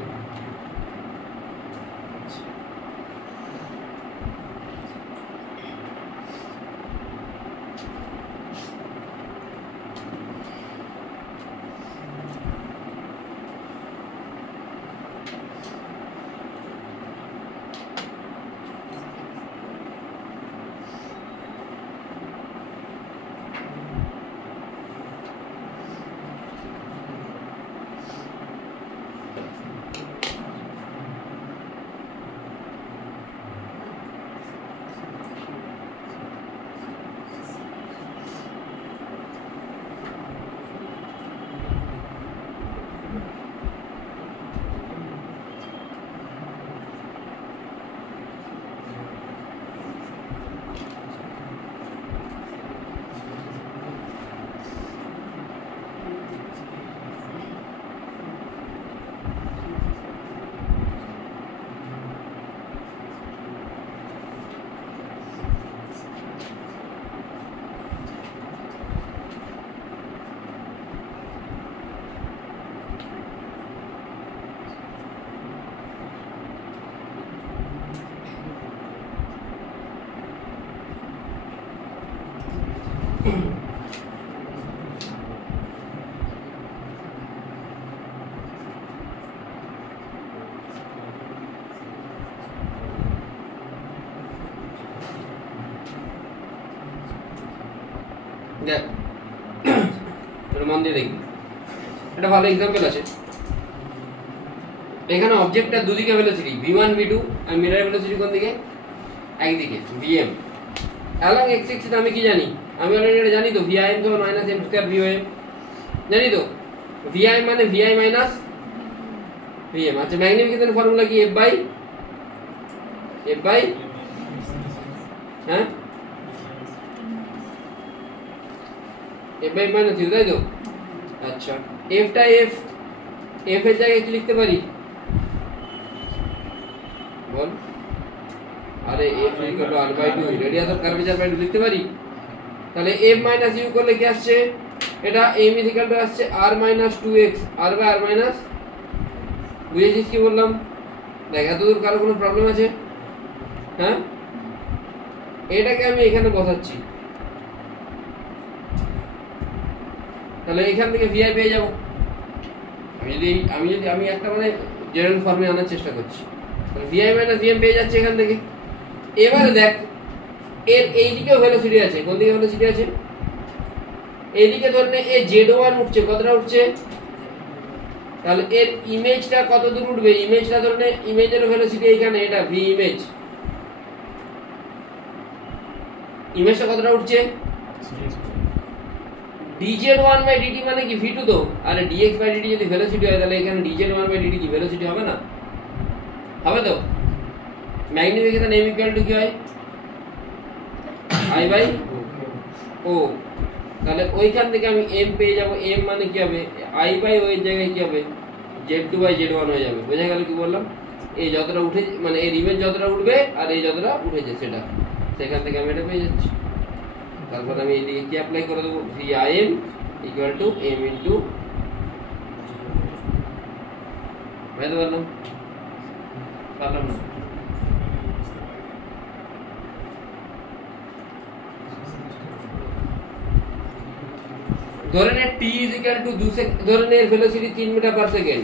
মন দিয়ে দেখবি, এটা ভালো এক্সাম্পল আছে। এখানে অবজেক্টটার দুদিকে ভেলোসিটি v1 v2 আর মিরর ভেলোসিটি কোন দিকে? একদিকে vm। along x axis আমি কি জানি? আমি অলরেডি এটা জানি তো, vim সমান মাইনাস m স্কয়ার vom জানি তো। vi মানে vi মাইনাস vm। আচ্ছা ম্যাগনিফিকেশন ফর্মুলা কি? f বাই হ্যাঁ f বাই মাইনাস u, তাই তো? আচ্ছা fটা f এর জায়গায় কি লিখতে পারি বল? আরে f equal to r by 2 radius of curvature by 2 লিখতে পারি। তাহলে f মাইনাস u করলে কি আসছে? এটা m ইকুয়াল টু আসছে r minus 2x r by r minus. বুঝেছিস কি বললাম? দেখ এতদূর কারো কোনো প্রবলেম আছে? হ্যাঁ, এটাকে আমি এখানে বসাচ্ছি, তাহলে এখান থেকে vi পেয়ে যাব। আমি একটা মানে জেনারেল ফর্মে আনার চেষ্টা করছি, তাহলে vi মাইনাস vm পেয়ে যাচ্ছে এখান থেকে। এবারে দেখ এর এই দিকেও ভেলোসিটি আছে, কোন দিকে ভেলোসিটি আছে? এইদিকে ধরনে এ z1 উঠছে, কতটা উঠছে? তাহলে এর ইমেজটা কত দূর উঠবে? ইমেজটা ধরনে ইমেজের ভেলোসিটি এখানে, এটা v ইমেজ ইমেজটা কতটা উঠছে dz1/dt মানে কি v2 তো, আর dx/dt যদি ভেলোসিটি হয় তাহলে এখানে dz1/dt কি ভেলোসিটি হবে না, হবে তো। ম্যাগনিফিকেশন m = কি হয় I/O, তাহলে ওইখান থেকে আমি m পেয়ে যাব, m মানে কি হবে I/O এর জায়গায় কি হবে z2/z1 হয়ে যাবে। বোঝা গেল কি বললাম? এই যতটা উঠে মানে এই ইমেজ যতটা উঠবে আর এই যতটা উঠেছে সেটা, সেখান থেকে আমি এটা পেয়ে যাচ্ছি। তারপর আমি এইদিকে কি অ্যাপ্লাই করে দেবো, VIM = m ইনটু, বুঝতে পারলাম? পারলাম না? ধরে নে t = 2 সেকেন্ড, ধরে নে এর ভেলোসিটি 3 মিটার পার সেকেন্ড,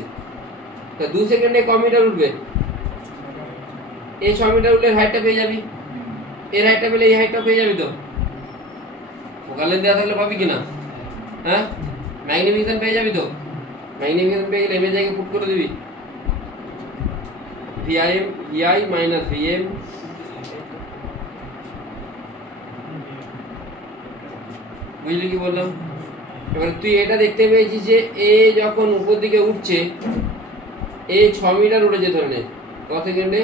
তা 2 সেকেন্ডে ক মিটার উঠবে? এই 6 মিটার উঠলে হাইটটা পেয়ে যাবি, এর হাইটটা পেলে এই হাইটটা পেয়ে যাবি তো। ফোকাল লেন্থ দেওয়া থাকলে পাবি কিনা? হ্যাঁ, ম্যাগনিফিকেশন পেয়ে যাবি তো। ম্যাগনিফিকেশন পেয়ে গেলে এর জায়গায় পুট করে দিবি VIM VI মাইনাস VM, বুঝলি কি বললাম? এবার তুই এটা দেখতে পেয়েছিস যে এ যখন উপর দিকে উঠছে, এ 6 মিটার উঠেছে ধরে নে, কত সেকেন্ডে?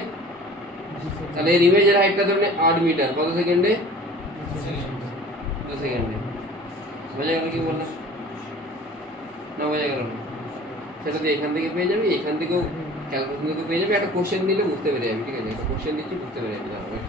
তাহলে এর ইমেজের হাইটটা ধরে নে 8 মিটার, কত সেকেন্ডে? 2 সেকেন্ডে। বোঝা গেল কি বললাম না? বোঝা গেল না? সেটা তুই এখান থেকে পেয়ে যাবি, এখান থেকেও ক্যালকুলেশন থেকে পেয়ে যাবি। একটা কোশ্চেন দিলে বুঝতে পেরে যাবি, ঠিক আছে? একটা কোশ্চেন দিচ্ছি, বুঝতে পেরে যাবি।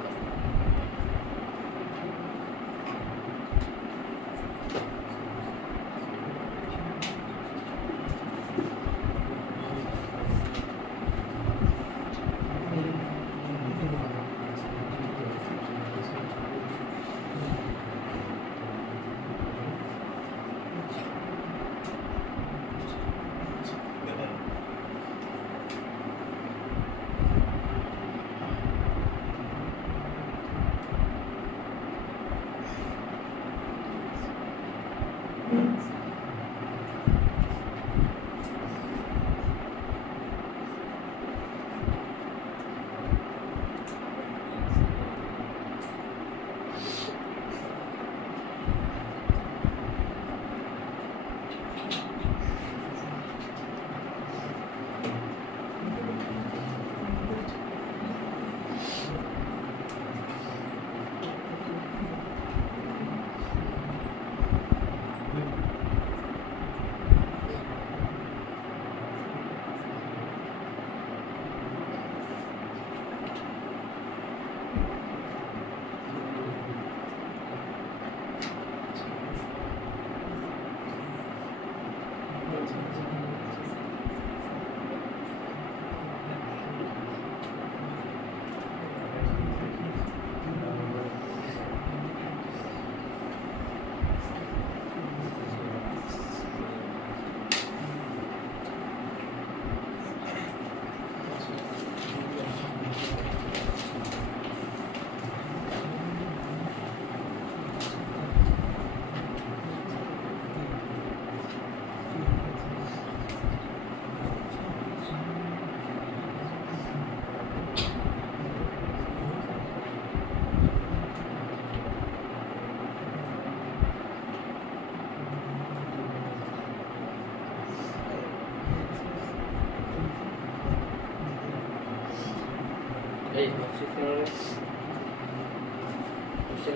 এই কোশ্চেন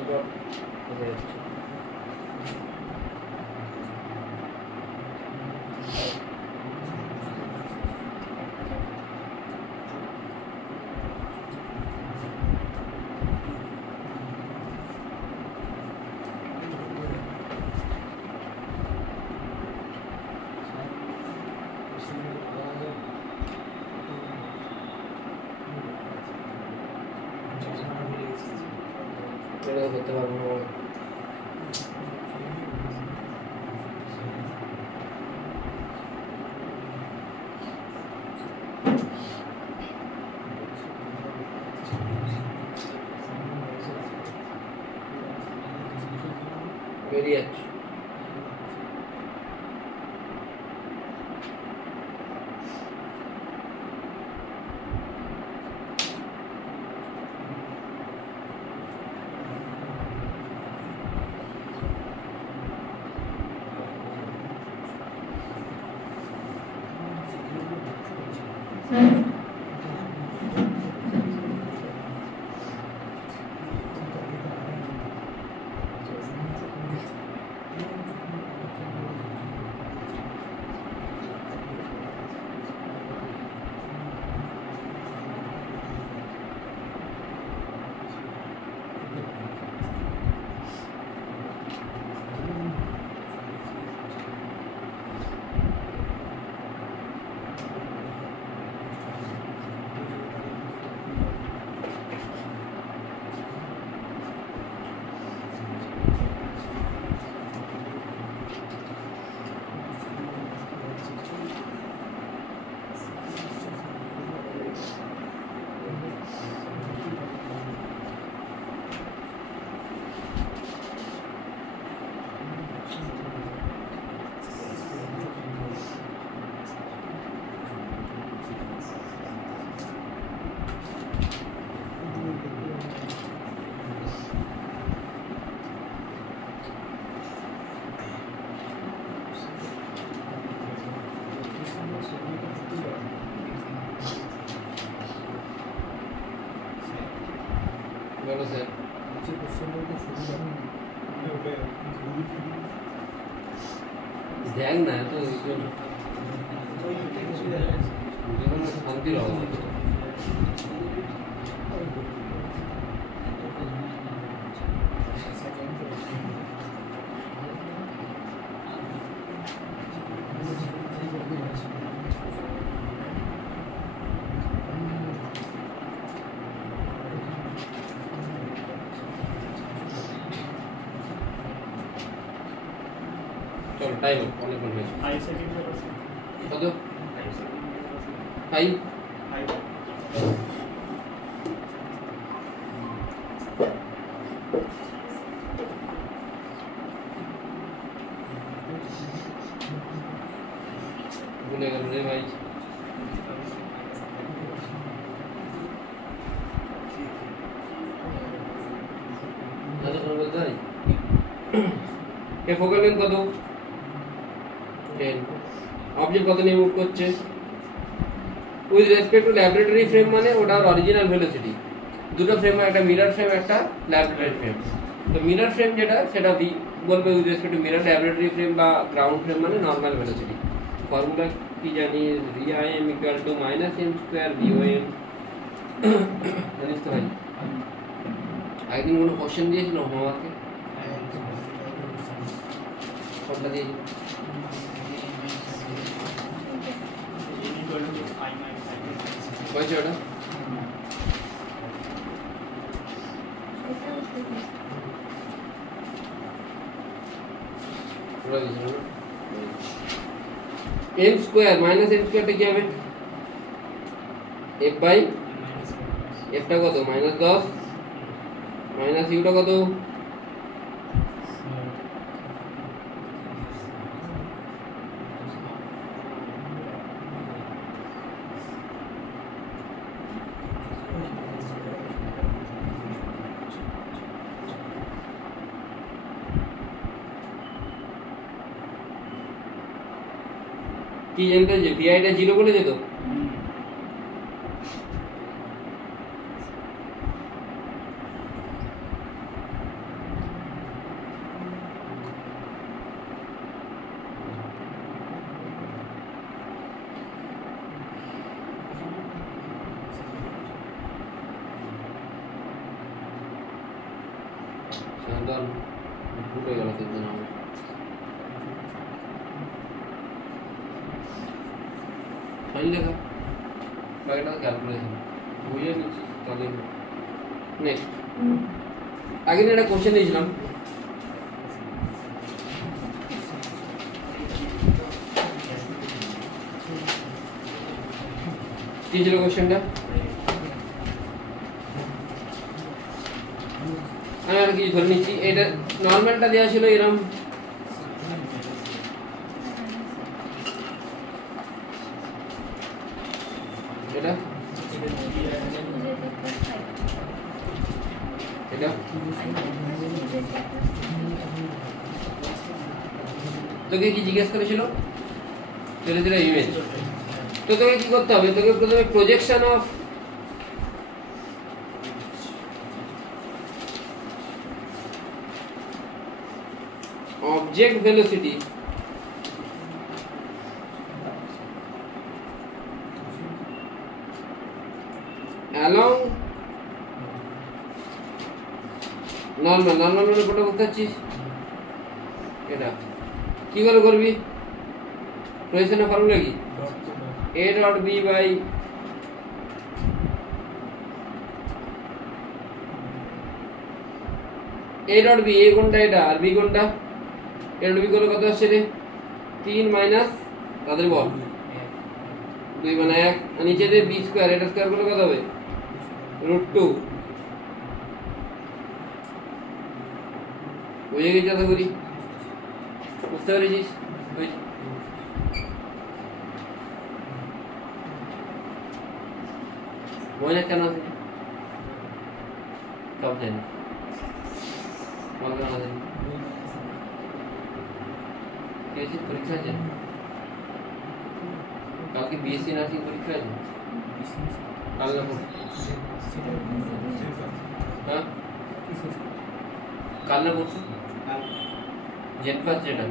পর হয়ে যাচ্ছে। করতে পারবো না। বেরিয়ে যাচ্ছে। বলো স্যার দেখ না তো শান্তির অভাব চলো টাইম অনেকক্ষণ হয়েছে 5 সেকেন্ড আছে কত 5 সেকেন্ড 5 ভুলে গেল রে ভাই এ ফোকাল লেন্থ কত 10 অবজেক্ট কত নিয়ে মুভ করছে with respect to laboratory frame মানে ওটা অরিজিনাল ভেলোসিটি দুটো ফ্রেম একটা মিরর ফ্রেম একটা ল্যাবরেটরি ফ্রেম তো মিরর ফ্রেম যেটা সেটা ভি বলবে with respect to mirror laboratory frame বা গ্রাউন্ড ফ্রেম মানে নরমাল ভেলোসিটি ফর্মুলা কি জানি VIM = -m² VOM জানিস তো ভাই একদিন কোনো কোশ্চেন দিয়েছিল হোমওয়ার্কে কোনটা দিয়ে কয়ছে ওটা পুরো দিছিল না m স্কয়ার মাইনাস m স্কয়ারটা কি হবে f বাই f টা কত -10 মাইনাস u টা কত কি জানতে যে vi টা 0 বলে যেত সাধারণ ভুলে গেল সেদিন আমার ফাইল লেখা বাকিটা ক্যালকুলেশন বুঝে নিচ্ছি তাহলে নেক্সট আগে একটা কোশ্চেন দিয়েছিলাম কি ছিল কোশ্চেনটা আমি আর কিছু ধরে নিচ্ছি এটা নর্মালটা দেওয়া ছিল এরকম এটা এটা তোকে কি জিজ্ঞেস করেছিল ইমেজ তো তোকে কি করতে হবে, তোকে প্রথমে projection of object velocity along normal মানে কোনটা করতে চাচ্ছিস, এটা কি করে করবি, প্রজেকশনের ফর্মুলা কি, a dot b by a dot b, a কোনটা এটা আর b কোনটা, a dot b করলে কত আসছে রে, 3 মাইনাস তাদের বল 2 মানে 1, আর নিচে দিয়ে b স্কয়ার, এটা স্কয়ার করলে কত হবে √2, বুঝে গেছিস আশা করি, বুঝতে পেরেছিস, মনে কেন আছে সব জানি, বল কেন আছে, পরীক্ষা আছে কালকে, বিএসসি নার্সিং পরীক্ষা আছে কাল না পরশু, হ্যাঁ কাল না পরশু, জেট পাস যেটা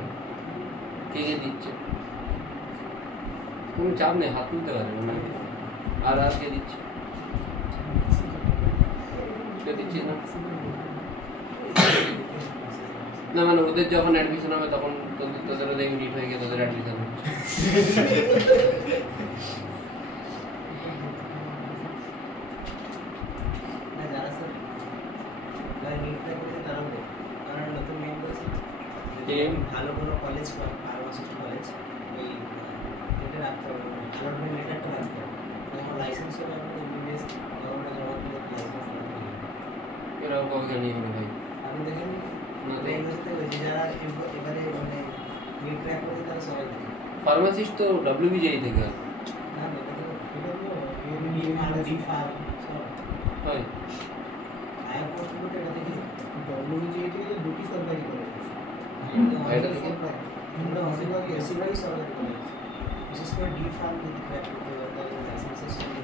কে কে দিচ্ছে, কোনো চাপ নেই, হাত তুলতে পারে আর কে দিচ্ছে, কে দিচ্ছিস না মানে ওদের যখন অ্যাডমিশন হবে তখন তোদেরও দেখবি নিট হয়ে গিয়ে তোদের অ্যাডমিশন হবে। ভালো কোনো কলেজ ফার্মাসিস্ট কলেজ ওই এটা রাখতে হবে, অ্যালটমেন্ট লেটারটা রাখতে হবে, তোমার লাইসেন্স হবে, আপনার এমবিবিএস গভর্নমেন্ট জমা দিলে লাইসেন্স লাগবে, এরাও কবে জানিয়ে গেল ভাই, আপনি দেখেন ইউনিভার্সিটিতে ওই যারা এবারে মানে নিট ক্র্যাক করছে তারা সবাই ফার্মাসিস্ট তো ডব্লিউবিজেই থেকে না, এটা তো বি ফার্ম সব হয়, হায়ার পোস্টগুলোতে এটা দেখি ডব্লিউবিজেই থেকে দুটি সরকারি কলেজ, এটা থেকে আমরা বেশিরভাগই সরকারি কলেজ, বিশেষ করে ডি ফার্ম যদি ক্র্যাক করতে হয় তাহলে লাইসেন্সের সাথে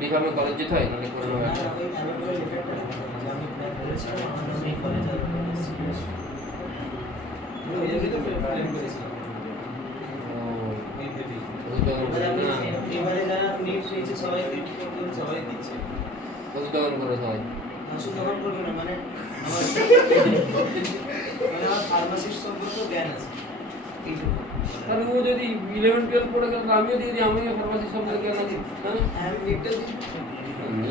ডিফার্মে কলেজ যেতে হয় নাহলে কোনো ওই অ্যালটমেন্ট লেটারটা যে আমি ক্র্যাক করেছিলাম আমার নামে এই কলেজ আর এবারে যারা নিট নিচ্ছে সবাই সবাই দিচ্ছে, ওষুধ দোকান করে সবাই ওষুধ দোকান করবে না, মানে আমার ফার্মাসিস্ট সম্পর্কে জ্ঞান আছে এইটুকু, আর ও যদি 11-12 পড়ে গেল আমিও দিয়ে দিই, আমিও ফার্মাসি সম্পর্কে জ্ঞান আছে, হ্যাঁ নিটটা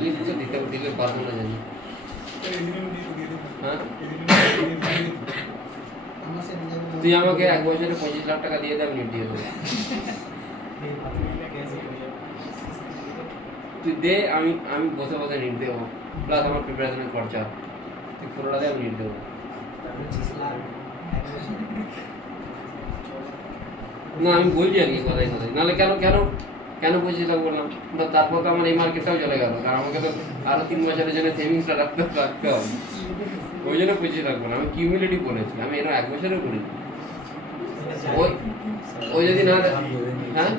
লিখতে দিতে পারবো না জানি, হ্যাঁ তুই আমাকে 1 বছরে 25 লাখ টাকা দিয়ে দে, আমি নিট দিয়ে দেবো, তুই দে, আমি বসে বসে নিট দেবো, প্লাস আমার প্রিপারেশনের খরচা, তুই পুরোটা দে, আমি নিট দেবো, না আমি বলছি আর কি কথাই কথাই, নাহলে কেন কেন কেন 25 লাখ বললাম, তারপর তো আমার এই মার্কেটটাও চলে গেল, কারণ আমাকে তো আরো 3 বছরের জন্য সেভিংসটা রাখতে হবে, ওই জন্য 25 রাখবো না, আমি কিউমুলেটিভ বলেছি, আমি এর 1 বছরেও করেছি, ওই যদি না, হ্যাঁ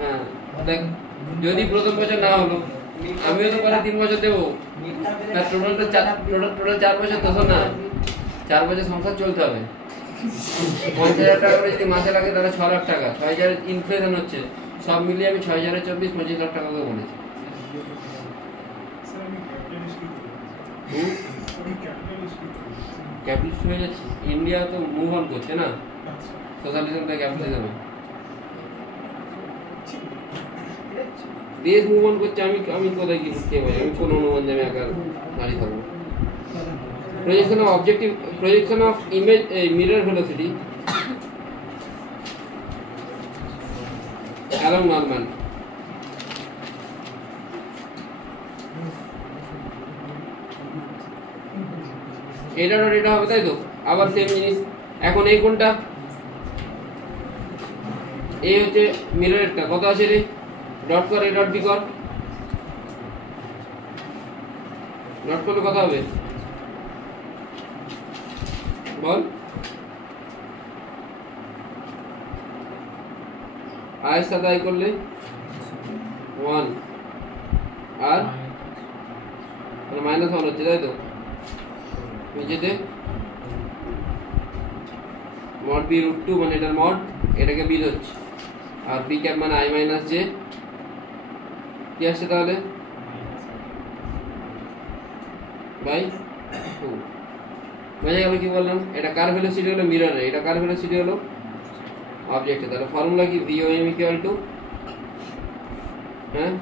হ্যাঁ দেখ যদি প্রথম বছর না হলো আমিও তো পরে 3 বছর দেবো, টোটাল 4 বছর তো না, 4 বছর সংসার চলতে হবে, 50,000 টাকা করে যদি মাসে লাগে তাহলে 6 লাখ টাকা, 6,000 ইনফ্লেশন হচ্ছে, সব মিলিয়ে আমি 6,000 25 লাখ টাকা করে বলেছি। ক্যাপিটালিস্ট হয়ে যাচ্ছে, ইন্ডিয়া তো মুভ অন করছে না সোশ্যালিজম থেকে ক্যাপিটালিজমে, দেশ মুভ অন করছে, আমি কোথায় কি কে বলি, আমি কোন অনুমান যাবে একা দাঁড়িয়ে থাকবো। Projection of objective, projection of image mirror velocity along normal, এটা হবে তাই তো, আবার সেম জিনিস, এখন এই কোনটা, এই হচ্ছে মিররেরটা, কত আছে রে, ডট কর, এ ডট বি কর, ডট করলে কত হবে বল, i এর সাথে i করলে 1 আর মানে -1 হচ্ছে, তাই তো? নিচেতে mod b √2 মানে এটার মড, এটাকে b হচ্ছে, আর b ক্যাপ মানে i মাইনাস j কি আসছে তাহলে বাই 2। বুঝা গেল কি বললাম? এটা কার ভেলোসিটি হলো মিররে, এটা কার ভেলোসিটি হলো অবজেক্টে। তাহলে ফর্মুলা কি VOM ইকুয়াল টু হ্যাঁ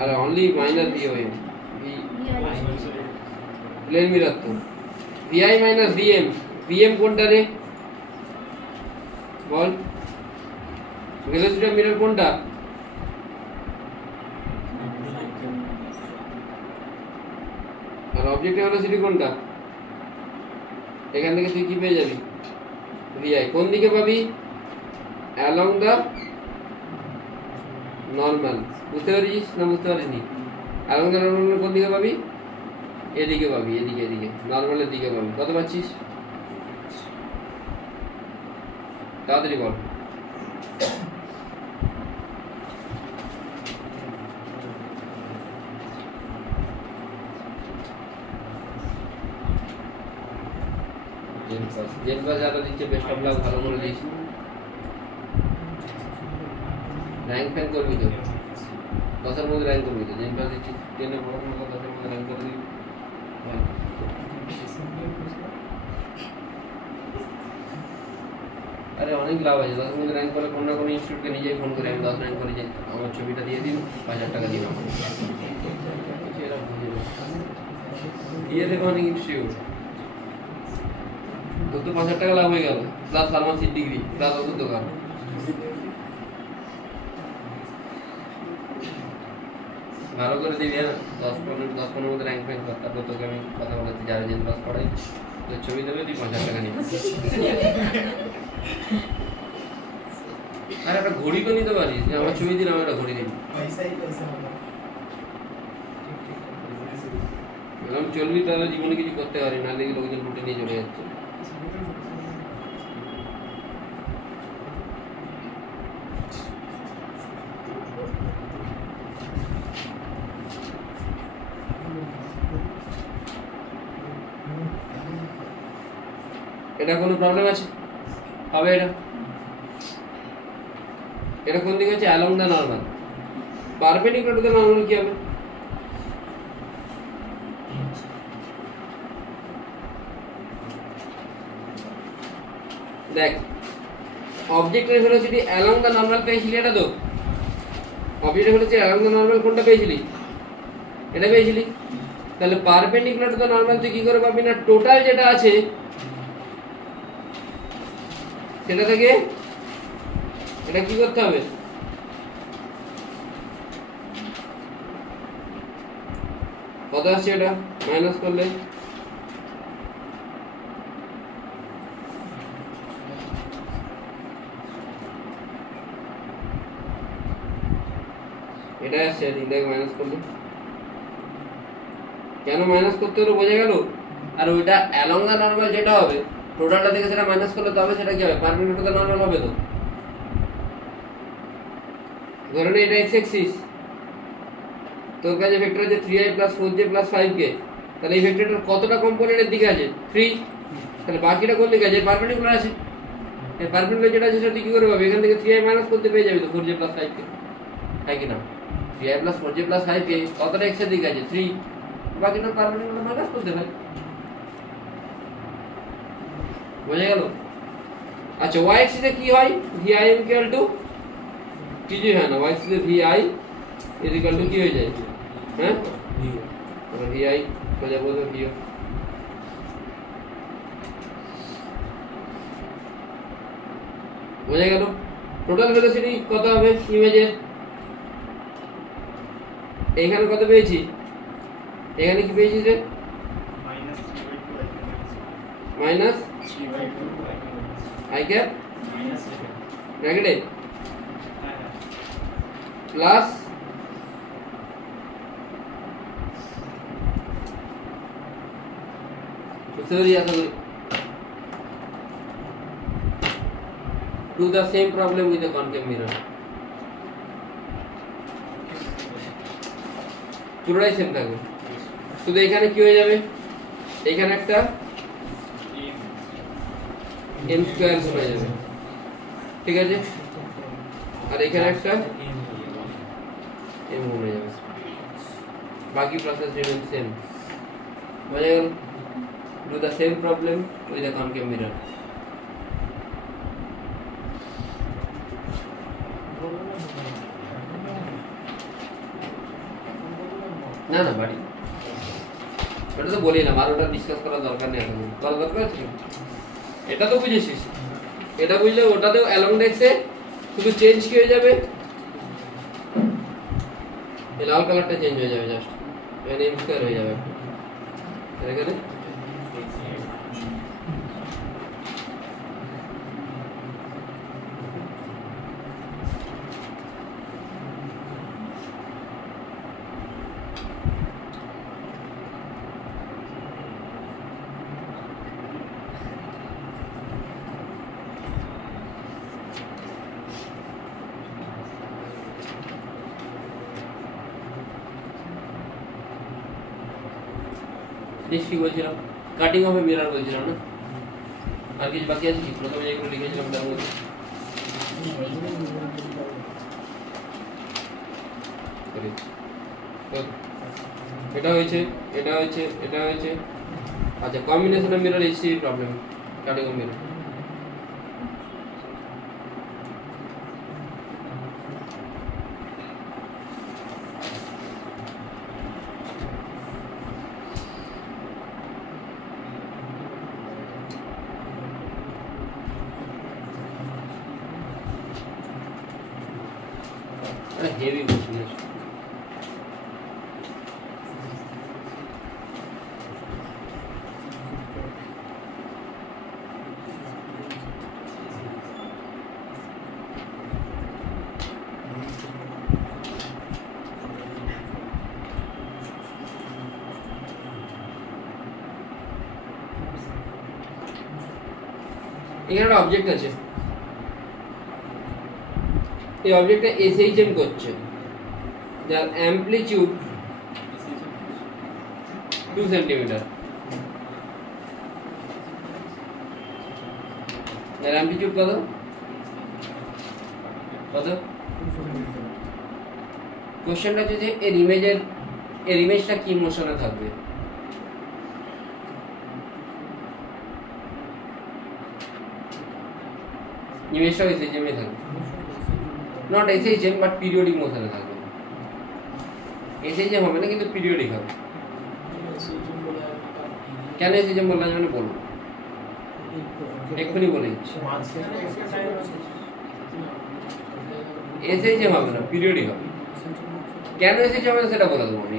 আর only minus VOM plane mirror তো VI মাইনাস VM। VM কোনটা রে বল? ভেলোসিটি অফ মিরর কোনটা? আর অবজেক্টিভ ভেলোসিটি কোনটা? এখান থেকে তুই কি পেয়ে যাবি? VI। কোন দিকে পাবি? Along the normal. বুঝতে পারিস না বুঝতে পারিসনি? অ্যালং দা নরমাল কোন দিকে পাবি? এদিকে পাবি, এদিকে এদিকে নরমালের দিকে পাবি। কত পাচ্ছিস তাড়াতাড়ি বল। জেনপাস যারা দিচ্ছে বেস্ট অফ লাক, ভালো করে দিস। র্যাঙ্ক ফ্যাঙ্ক করবি তো, 10-এর মধ্যে র্যাঙ্ক করবি তো। জেনপাস দিচ্ছিস 10-এর পড়াশোনা কর, 10-এর মধ্যে র্যাঙ্ক করে দিবি। আরে অনেক লাভ আছে, 10-এর মধ্যে র্যাঙ্ক করে কোনো না কোনো ইনস্টিটিউটকে নিজেই ফোন করে আমি 10 র্যাঙ্ক করে যে আমার ছবিটা দিয়ে দিন, 5,000 টাকা দিন আমার দিয়ে দেবে অনেক ইনস্টিটিউট। তোর তো 5,000 টাকা লাভ হয়ে গেল, প্লাস ফার্মাসির ডিগ্রি, প্লাস ওষুধ দোকান। ভালো করে দিবি হ্যাঁ, 10-15 মধ্যে র্যাঙ্ক ফ্যাঙ্ক কর। তারপর তোকে আমি কথা বলেছি যারা জেন পাস পড়াই, তোর ছবি দেবে, তুই 5,000 টাকা নিবি। আর একটা ঘড়ি তো নিতে পারিস, যে আমার ছবি দিন, আমার একটা ঘড়ি দিবি। এরকম চলবি তাহলে জীবনে কিছু করতে পারি, নাহলে লোকজন লুটে নিয়ে চলে যাচ্ছে। এটা কোনো প্রবলেম আছে হবে? এটা কোন দিকে হচ্ছে? Along the normal. Perpendicular to the normal কি হবে? দেখ, অবজেক্টের ভেলোসিটি অ্যালং দা নরমাল পেয়েছিলি, এটা তো অবজেক্টের ভেলোসিটি অ্যালং দা নরমাল কোনটা পেয়েছিলি? এটা পেয়েছিলি। তাহলে পারপেন্ডিকুলার টু দা নরমাল তুই কি করে পাবি না? টোটাল যেটা আছে সেটা থেকে এটা কি করতে হবে? কত আসছে এটা মাইনাস করলে? এটা আসছে, দেখ মাইনাস করলে কেন মাইনাস করতে হলো বোঝা গেল। আর ওইটা অ্যালং দা নরমাল যেটা হবে, টোটালটা থেকে সেটা মাইনাস করলে তবে সেটা কি হবে? পারপেন্ডিকুলার টু দা নরমাল হবে তো। ধরে নে এটা এক্স অ্যাক্সিস, তোর কাছে ভেক্টর আছে 3i + 4j + 5k। তাহলে এই ভেক্টরটার কতটা কম্পোনেন্টের দিকে আছে? 3। তাহলে বাকিটা কোন দিকে আছে? পারপেন্ডিকুলার আছে। এই পারপেন্ডিকুলার যেটা আছে সেটা কি করে পাবি? এখান থেকে 3i মাইনাস করতে পেয়ে যাবি তো 4j + 5k, তাই কি না? 3i + 4j + 5k কতটা এক্স এর দিকে আছে? 3। বাকিটা পারপেন্ডিকুলার মাইনাস করতে হয়। বোঝা গেল? আচ্ছা, y অ্যাক্সিসে কি হয়? vi ইকুয়াল টু কিছুই হয় না, y অ্যাক্সিসে vi ইকুয়াল টু কি হয়ে যায়? হ্যাঁ vi সোজা বলতে ভিও। বোঝা গেল? টোটাল ভেলোসিটি কত হবে ইমেজের? এখানে কত পেয়েছি? এখানে কি পেয়েছি রে? Minus i cap negative plus বুঝতে পারি আশা করি। Do the same problem with the concave mirror. পুরোটাই সেম থাকবে, শুধু এখানে কি হয়ে যাবে, এখানে একটা m স্কয়ার হয়ে যাবে, ঠিক আছে, আর এখানে একটা m হয়ে যাবে, বাকি প্রসেস রিমেন সেম। বুঝা গেল? Do the same problem with the concave mirror. না না বাড়ি এটা তো বলিলাম, আর ওটা ডিসকাস করার দরকার নেই, এখন করার দরকার আছে। এটা তো বুঝেছিস, এটা বুঝলে ওটাতেও অ্যালং ডেক্সে শুধু চেঞ্জ কি হয়ে যাবে, এই লাল কালারটা চেঞ্জ হয়ে যাবে, জাস্ট এখানে m স্কয়ার হয়ে যাবে এখানে। কি বলছিলাম, কাটিং অফ এ মিরর বলছিলাম না, আর কিছু বাকি আছে কি? প্রথমে যেগুলো লিখেছিলাম তার মধ্যে এটা হয়েছে, এটা হয়েছে, এটা হয়েছে। আচ্ছা, combination of mirror HCB problem, cutting of mirror. Heavy question আছে। এখানে একটা অবজেক্ট আছে, এই অবজেক্টটা এসএইচএম করছে, যার অ্যামপ্লিটিউড 2 সেন্টিমিটার, এর অ্যামপ্লিটিউড কত কত? কোশ্চেনটা হচ্ছে যে এর ইমেজটা কি মোশনে থাকবে, ইমেজটা এসএইচএম এ থাকবে, নট এসএইচএম বাট পিরিয়ডিক মোশনে থাকবে। এসএইচএম হবে না কিন্তু পিরিয়ডিক হবে। কেন এসএইচএম বললাম মানে বলবো, এক্ষুনি বলে দিচ্ছি। এসএইচএম হবে না, পিরিয়ডিক হবে। কেন এসএইচএম হবে না সেটা বলে দেবো আমি।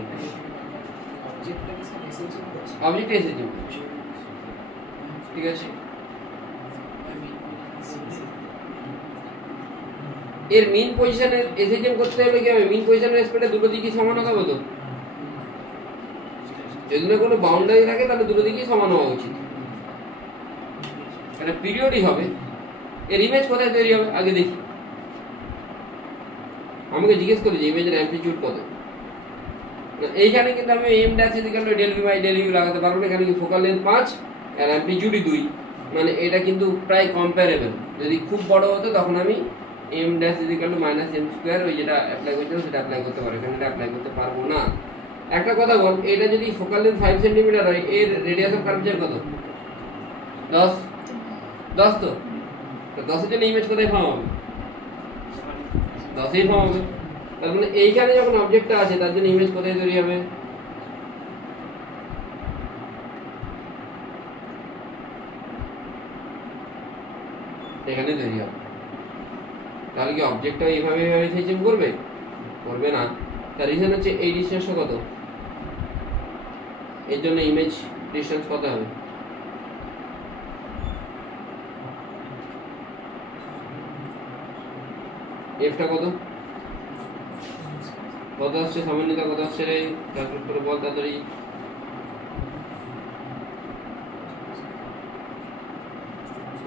অবজেক্ট এসএইচএম করছে, ঠিক আছে। এর মিন পজিশনের এসএইচএম করতে হলে কি হবে, মিন পজিশনের রেসপেক্টে দুটো দিকই সমান হবে তো। যদি না কোনো বাউন্ডারি থাকে তাহলে দুটো দিকই সমান হওয়া উচিত। এটা পিরিয়ডই হবে। এর ইমেজ কোথায় তৈরি হবে আগে দেখি। আমাকে জিজ্ঞেস করে যে ইমেজের অ্যামপ্লিটিউড কত, এইখানে কিন্তু আমি M dash equal to del V by del U লাগাতে পারবো না। এখানে কি ফোকাল লেন্থ 5 আর অ্যামপ্লিটিউডই 2, মানে এটা কিন্তু প্রায় কম্পারেবল। যদি খুব বড় হতো তখন আমি M dash equal to minus M square, ওই যেটা অ্যাপ্লাই করছিলাম সেটা অ্যাপ্লাই করতে পারবো, এখানে এটা অ্যাপ্লাই করতে পারবো না। একটা কথা বল, এটা যদি ফোকাল লেন্থ 5 সেন্টিমিটার হয়, এর রেডিয়াস অফ কার্ভেচার কত? 10 তো 10 এর জন্য ইমেজ কোথায় ফর্ম হবে? 10 এই ফর্ম হবে। তার মানে এইখানে যখন অবজেক্টটা আছে তার জন্য ইমেজ কোথায় তৈরি হবে? এখানে তৈরি হবে। তাহলে কি অবজেক্টটা এইভাবে সেচিং করবে? করবে না। তার রিজন হচ্ছে এই ডিসটেন্সটা কত, এর জন্য ইমেজ ডিসটেন্স কত হবে? এফটা কত কত আসছে? সামান্যতা কত আসছে রে? ক্যালকুলেট করে বল তাড়াতাড়ি।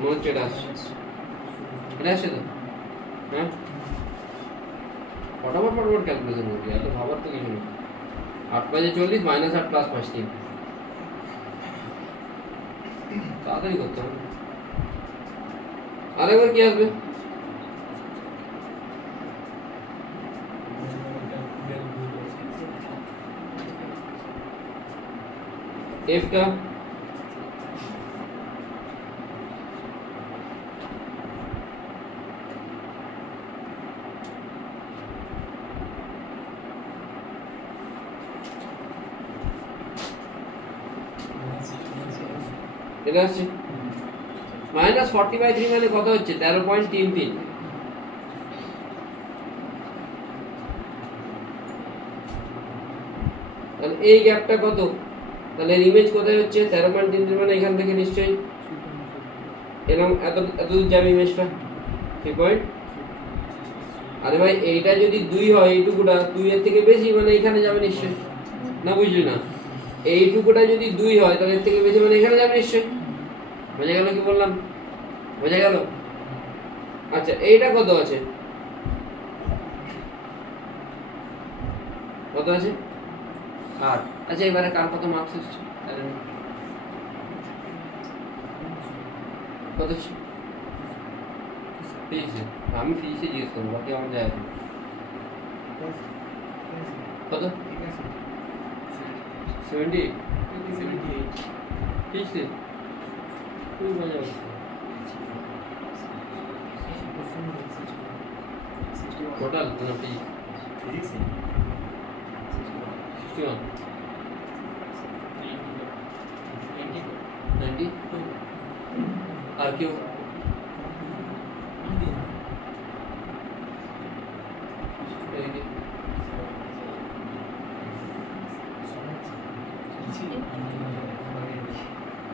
মনে হচ্ছে এটা আসছে, এটা আসছে তো? হ্যাঁ, ফটাফট ক্যালকুলেশন করবি, এত ভাবার তো কিছু নেই। 8×40 -8 + 5 3, তাড়াতাড়ি করতে হবে। আরেকবার কি আসবে? f টা এটা আসছে -40/3 মানে কত হচ্ছে? 13.33। তাহলে এই গ্যাপটা কত? তাহলে এর ইমেজ কোথায় হচ্ছে? 13.33 মানে এখান থেকে নিশ্চয়ই এরকম এত দূর যাবে ইমেজটা 3 আরে ভাই এইটা যদি 2 হয়, এইটুকুটা 2 এর থেকে বেশি মানে এখানে যাবে নিশ্চয়ই, না বুঝলি না? এইটুকুটা যদি 2 হয় তাহলে এর থেকে বেশি মানে এখানে যাবে নিশ্চয়ই। বোঝা গেল কি বললাম? বোঝা গেল? আচ্ছা, এইটা কত আছে? কত আছে? 8। আচ্ছা, এবারে কার কত মার্কস এসেছে? কত? ফিজিক্সে? আমি ফিজিক্সে জিজ্ঞেস করবো, বাকি আমার যায় না। কত? 78? ফিজিক্সে? খুবই মজা হচ্ছে। টোটাল না ফিজিক্স? 61? 90? আর কেউ?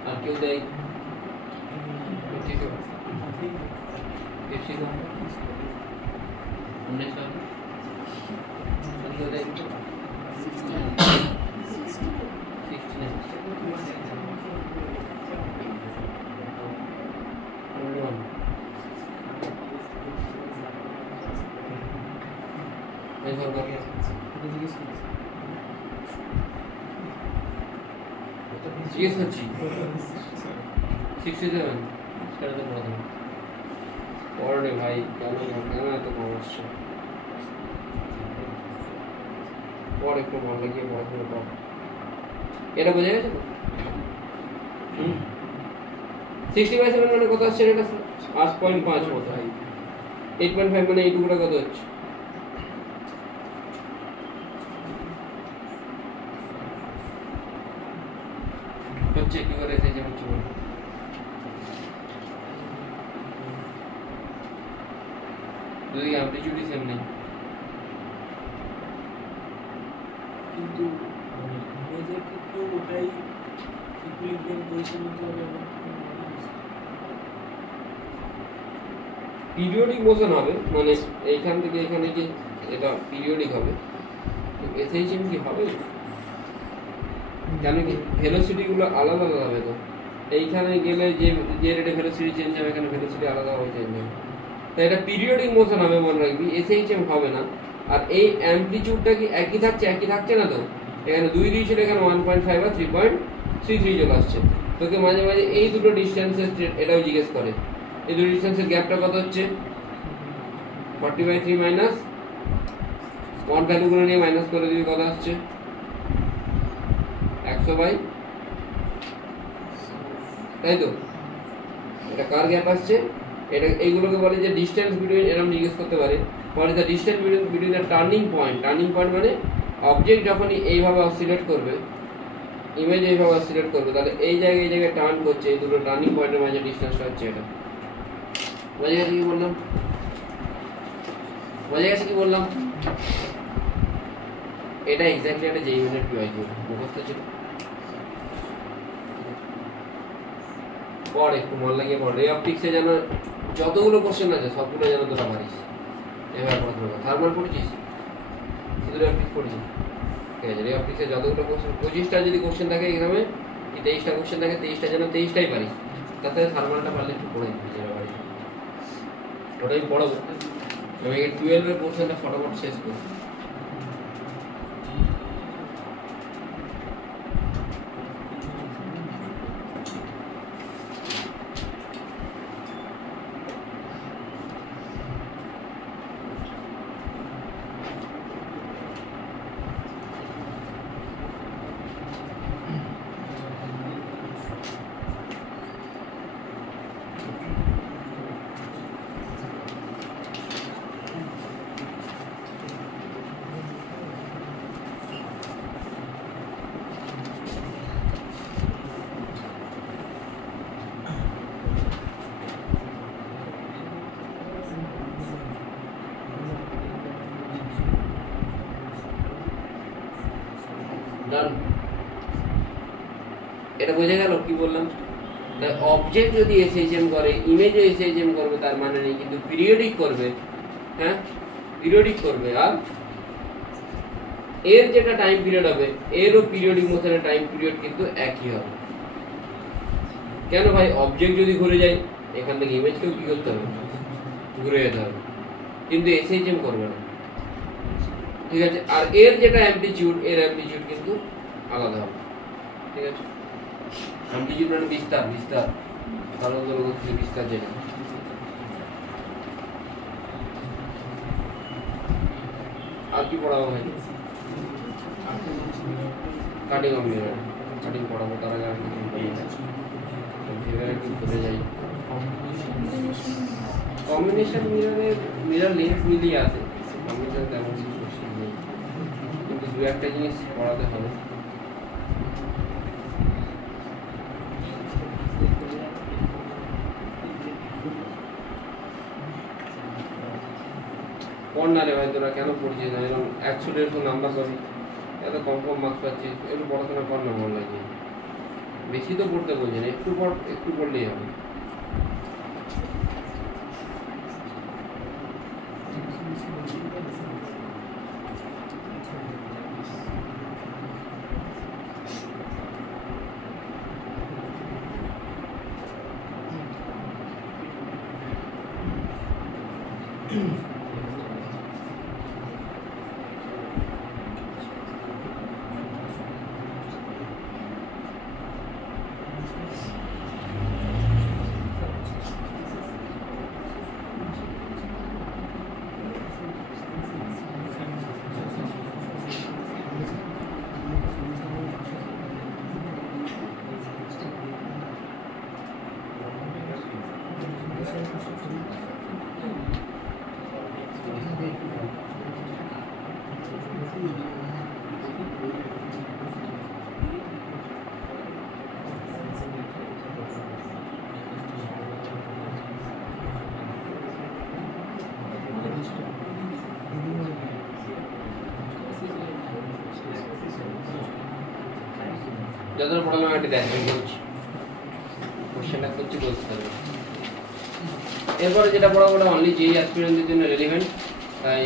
আর কেউ দেয়? 52? 52? অনেক আর কেউ দেয়? 69? 21? এই সরকার জিজ্ঞেস করছি। 67? সেটা তো পড়া দেবে। পড়ে ভাই, কেন এত কম আসছে? পড়, একটু মন লাগিয়ে পড়াশোনা কর। এটা বোঝা গেছে তো? 60/7 মানে কত আসছে? এটা 8.5 মতো। 8.5 মানে এইটুকুটা কত হচ্ছে? হচ্ছে কি করে এসে যেমন হচ্ছে বলো। যদি অ্যামপ্লিটিউডই সেম নেই, কিন্তু ইমেজের ক্ষেত্রেও ওটাই ইকুইলিব্রিয়াম পজিশন হবে। পিরিয়ডিক মোশন হবে, মানে এইখান থেকে এখানে যে এটা পিরিয়ডিক হবে। এসএইচএম কি হবে? কেন কি ভেলোসিটি গুলো আলাদা আলাদা হবে, তো এইখানে গেলে যে রেটে ভেলোসিটি চেঞ্জ হবে, এখানে ভেলোসিটি আলাদা হবে চেঞ্জ হবে। তাই এটা পিরিয়ডিক মোশন হবে, মনে রাখবি। এসএইচএম হবে না। আর এই অ্যামপ্লিটিউডটা কি একই থাকছে না তো? এখানে 2 দিয়েছিল, এখানে 1.5 আর 3.33 চলে আসছে। তোকে মাঝে মাঝে এই দুটো ডিস্টেন্সের এটাও জিজ্ঞেস করে। এই দুটো ডিস্টেন্সের গ্যাপটা কত হচ্ছে? 40/3 মাইনাস 1 ভ্যালুগুলো নিয়ে মাইনাস করে দিবি, কত আসছে? 100/, তাই তো? এটা কার গ্যাপ আসছে? এটা এইগুলোকে বলে যে ডিস্টেন্স বিটুইন, এরকম জিজ্ঞেস করতে পারে। What is the distance between the turning point? Turning point মানে অবজেক্ট যখনই এইভাবে অসিলেট করবে, ইমেজ এইভাবে অসিলেট করবে, তাহলে এই জায়গায় টার্ন করছে, এই দুটো টার্নিং পয়েন্টের মাঝে ডিস্টেন্সটা হচ্ছে এটা। বোঝা গেছে কি বললাম? এটা এক্স্যাক্টলি একটা যেই মিনিট পিওয়াইকিউ মুখস্থ ছিল। পড়, একটু মন লাগিয়ে পড়। রে অপটিক্সে যেন যতগুলো কোশ্চেন আছে সবগুলো যেন তোরা পারিস। এভাবে পড়াশোনা কর। থার্মাল পড়ছিস? শুধু রে অপটিক্স পড়ছিস? ঠিক আছে, রে অপটিক্সে যতগুলো কোশ্চেন, 25টা যদি কোশ্চেন থাকে এক্সামে, কি 23টা কোশ্চেন থাকে, 23টা যেন 23টাই পারিস। তার সাথে থার্মালটা পারলে একটু পড়ে দিবি, যেটা পারিস। ওটাই পড়াবো। আমি 12 এর পোর্শনটা ফটাফট শেষ করব। এটা বোঝা গেল কি বললাম? অবজেক্ট যদি এসএইচএম করে, ইমেজও এসএইচএম করবে তার মানে নেই, কিন্তু পিরিয়ডিক করবে। হ্যাঁ, পিরিয়ডিক করবে। আর এর যেটা টাইম পিরিয়ড হবে, এরও পিরিয়ডিক মোশনের টাইম পিরিয়ড কিন্তু একই হবে। কেন ভাই? অবজেক্ট যদি ঘুরে যায়, এখান থেকে ইমেজকেও কি করতে হবে? ঘুরে যেতে হবে, কিন্তু এসএইচএম করবে না। ঠিক আছে? আর এর যেটা অ্যামপ্লিটিউড, এর অ্যামপ্লিটিউড কিন্তু আলাদা হবে। ঠিক আছে? অ্যামপ্লিটিউড মানে বিস্তার, বিস্তার তরঙ্গ গতির বিস্তার যেটা। আর কি পড়াবো ভাই? কাটিং অফ মিরর, কাটিং পড়াবো। তার আগে আমি একটু ঘুরে যাই। কম্বিনেশন মিররের মিরর লেন্স মিলিয়ে আছে, কম্বিনেশন তেমন কিছু কোশ্চেন নেই, কিন্তু দু একটা জিনিস পড়াতে হবে। পড় না রে ভাই, তোরা কেন পড়ছিস না? এরকম 100 নাম্বার পাবি, এত কম কম মার্কস পাচ্ছিস। একটু পড়াশোনা কর না, মন লাগিয়ে। বেশি তো পড়তে বলছি না, একটু পড়, একটু পড়লেই হবে। যতটা পড়ালাম একটা দেখবেন করছি, কোশ্চেনটা করছি বলতে পারবে। এরপরে যেটা পড়াবো ওটা অনলি যেই অ্যাসপিরেন্টদের জন্য রেলিভেন্ট, তাই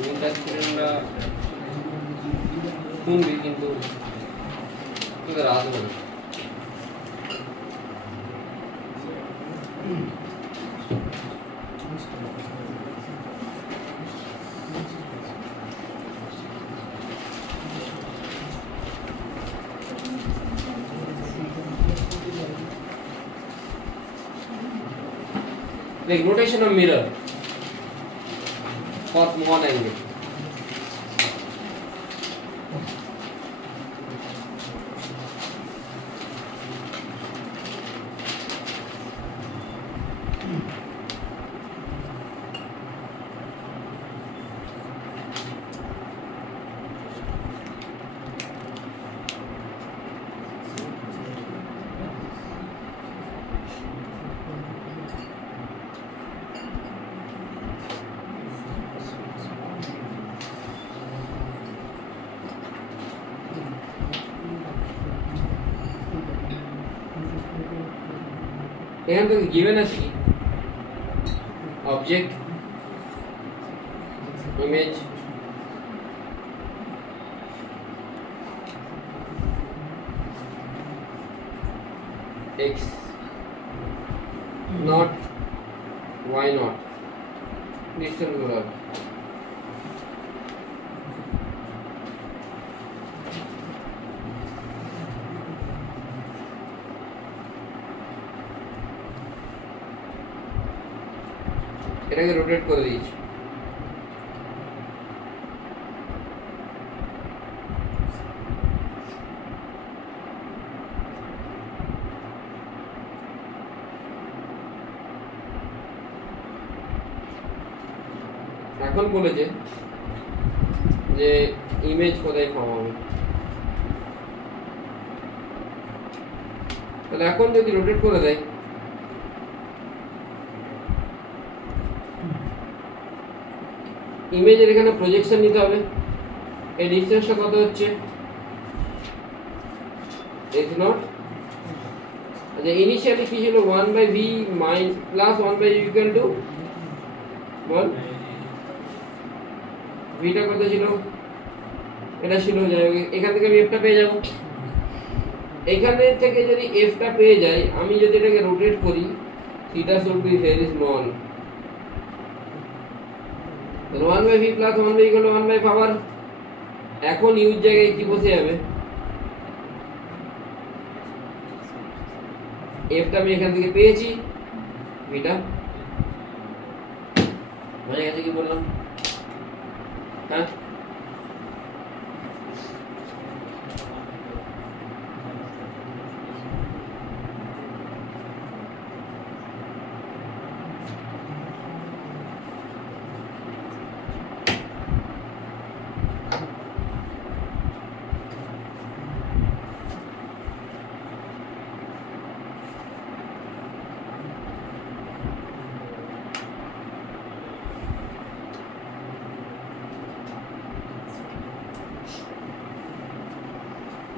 নিট অ্যাসপিরেন্টরা শুনবি, কিন্তু তোদের আসবে না। Like rotation of mirror for small angle. এখান থেকে গিভেন আছে কি object, image, x not y not distance করে রাখো। এটাকে রোটেট করে দিয়েছি। এখন বলেছে যে ইমেজ কোথায় ফর্ম হবে, তাহলে এখন যদি রোটেট করে দেয় ইমেজের এখানে প্রজেকশন নিতে হবে। এই ডিসটেন্সটা কত হচ্ছে x0। আচ্ছা ইনিশিয়ালি কি ছিল 1/v plus 1/u equal to 1। ভিটা কত ছিল, এটা ছিল, যাই হোক এখান থেকে আমি এফটা পেয়ে যাব। এখানে থেকে যদি এফটা পেয়ে যাই, আমি যদি এটাকে রোটেট করি theta should be very small. 1/v plus 1/v equal to 1 by power. এখন ইউর জায়গায় কি বসে যাবে, এফটা আমি এখান থেকে পেয়েছি, ভিটা বোঝা গেছে কি বললাম? হ্যাঁ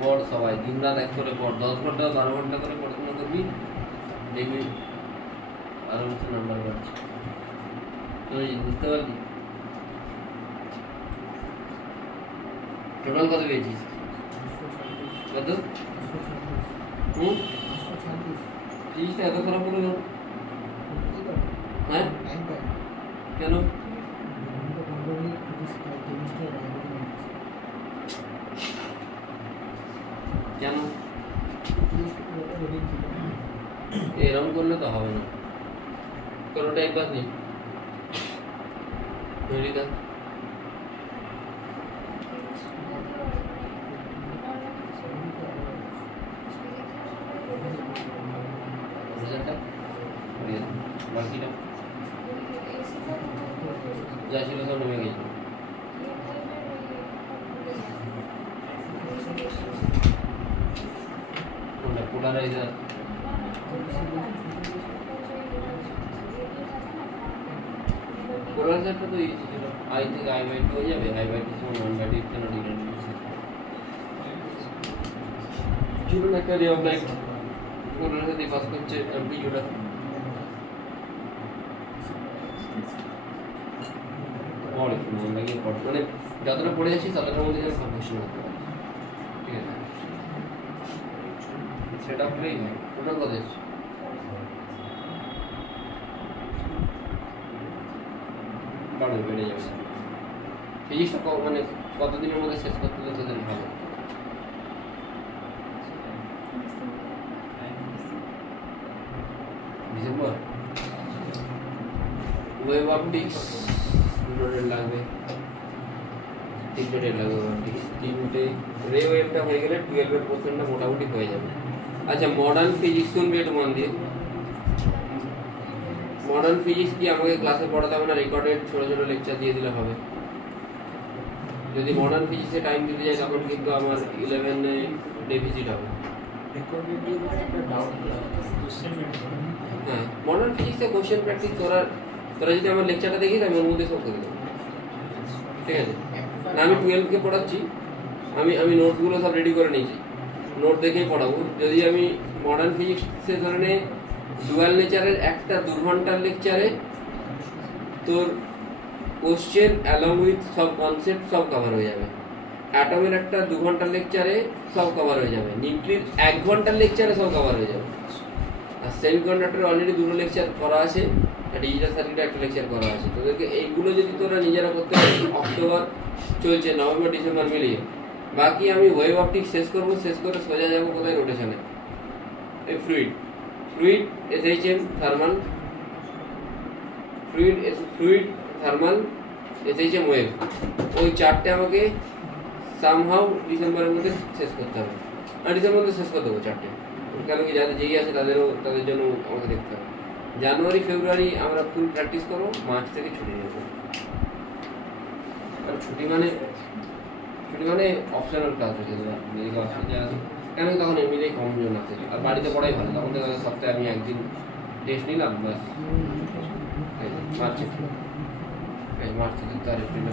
পড় সবাই, দিন রাত এক করে পড়, 10 ঘন্টা 12 ঘন্টা করে পড়াশোনা করবি, দেখবি আরামসে নাম্বার বাড়ছে। তুই বুঝতে পারলি টোটাল কত পেয়েছিস? কত? জিনিসটা এত খারাপ হলো কেন? হ্যাঁ কেন? কেন এরকম করলে তো হবে না, কোনোটা একবার নেই মেরিদা বাকিটা যা ছিল সব নেমে গেছে। পোলারাইজার পোলারাইজারটা তো ইজি ছিল, আই থেকে আই বাই টু হয়ে যাবে, আই বাই টু সমান 1 বাই টু ইকুয়াল টু ছিল না একটা রে অফ লাইট পোলারাইজার দিয়ে পাস করছে অ্যাম্পলিটিউডটা। পড় একটু মন লাগিয়ে পড়, মানে যতটা পড়ে যাচ্ছি ততটার মধ্যে যেন কনফিউশন হতে পারে, ঠিক আছে? সেটা হলেই হয়। টোটাল কত এসছে? বাড়বে, বেড়ে যাবে। ফিজিক্সটা মানে কতদিনের মধ্যে শেষ করতে হলে তোদের ভালো? ডিসেম্বর। ওয়েব অপটিক্স 2 ডেট লাগবে, 3 ডেট লাগবে। ওয়েব অপটিক্স 3টে রে ওয়েবটা হয়ে গেলে 12 এর পোর্শনটা মোটামুটি হয়ে যাবে। আচ্ছা মডার্ন ফিজিক্স শুনবি একটু মন দিয়ে। মডার্ন ফিজিক্স কি আমাকে ক্লাসে পড়াতে হবে না, রেকর্ডেড ছোট ছোট লেকচার দিয়ে দিলে হবে? যদি মডার্ন ফিজিক্সে টাইম দিতে যাই তখন কিন্তু আমার 11 এ ডেফিসিট হবে। হ্যাঁ মডার্ন ফিজিক্সে কোশ্চেন প্র্যাকটিস তোরা যদি আমার লেকচারটা দেখিস আমি ওর মধ্যে সব করে দেবো, ঠিক আছে? না আমি 12কে পড়াচ্ছি, আমি নোটসগুলো সব রেডি করে নিয়েছি, নোট দেখেই পড়াবো। যদি আমি মডার্ন ফিজিক্সে ধরে ডুয়াল নেচারের একটা 2 ঘন্টার লেকচারে তোর কোশ্চেন অ্যালং উইথ সব কনসেপ্ট সব কভার হয়ে যাবে। অ্যাটমের একটা 2 ঘন্টার লেকচারে সব কভার হয়ে যাবে। নিউক্লির 1 ঘন্টার লেকচারে সব কভার হয়ে যাবে। আর সেমিকন্ডাক্টর অলরেডি 2টো লেকচার করা আছে, ডিজিটাল সার্কিটে একটা লেকচার করা আছে। তোদেরকে এইগুলো যদি তোরা নিজেরা করতে পারিস, অক্টোবর চলছে, নভেম্বর ডিসেম্বর মিলিয়ে, বাকি আমি ওয়েভ অপটিক শেষ করবো, শেষ করে সোজা যাবো কোথায়, রোটেশনে। এই fluid SHM thermal, fluid thermal, SHM wave, ওই চারটে আমাকে সামহাউ ডিসেম্বরের মধ্যে শেষ করতে হবে। আর ডিসেম্বরের মধ্যে শেষ করে দেবো চারটে, কেন কি যাদের যেই আছে তাদের জন্য আমাকে দেখতে হবে। জানুয়ারি ফেব্রুয়ারি আমরা ফুল প্র্যাকটিস করবো, মার্চ থেকে ছুটি নেবো। আর ছুটি মানে অপশনাল ক্লাস হচ্ছে, কেন তখন এমনিতেই কম জন আছে, আর বাড়িতে পড়াই ভালো। তখন তো সপ্তাহে আমি একদিন টেস্ট নিলাম বাস। মার্চ থেকে তার এপ্রিলে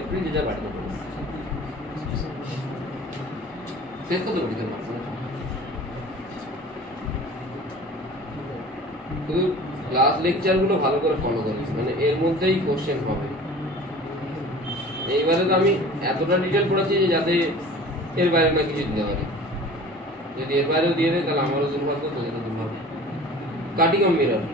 এপ্রিল যে যা বাড়িতে পড়বো, শেষ করতে পারি মার্চ। শুধু ক্লাস লেকচারগুলো ভালো করে ফলো করিস, মানে এর মধ্যেই কোশ্চেন হবে। এইবারে তো আমি এতটা ডিটেল পড়াচ্ছি যে যাতে এর বাইরে না কিছু দিতে পারে। যদি এর বাইরেও দিয়ে দেয় তাহলে আমারও দুর্ভাগ্য, তোদেরও দুর্ভাগ্য। কাটিং অফ মিরর,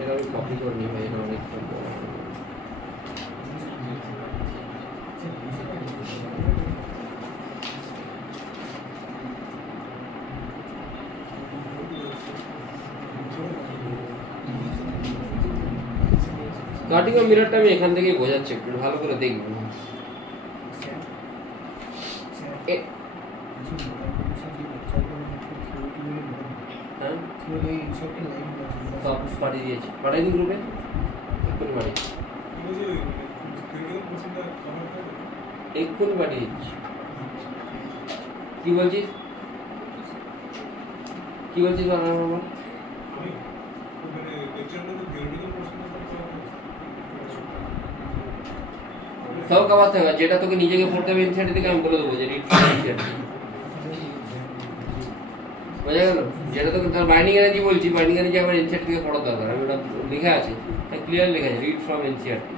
এটা আমি কপি করে নিই ভাই, এটা অনেক কাটিং অফ মিররটা আমি এখান থেকেই বোঝাচ্ছি, একটু ভালো করে দেখবো। হ্যাঁ সব পাঠিয়ে দিয়েছি, পাঠাই দিন গ্রুপে, এক্ষুনি পাঠিয়েছি, এক্ষুনি পাঠিয়ে দিচ্ছি। কি বলছিস বাবা? সব কাবার থাকবে, যেটা তোকে নিজেকে পড়তে হবে এনসিআরটি থেকে আমি বলে দেবো যে রিড ফ্রম এনসিআরটি, বোঝা গেল? যেটা তোকে ধর বাইন্ডিং এনার্জি বলছি, বাইন্ডিং এনার্জি আমার এনসিআরটি থেকে পড়ার দরকার, আমি ওটা লেখা আছে, ক্লিয়ার লেখা আছে রিড ফ্রম এনসিআরটি।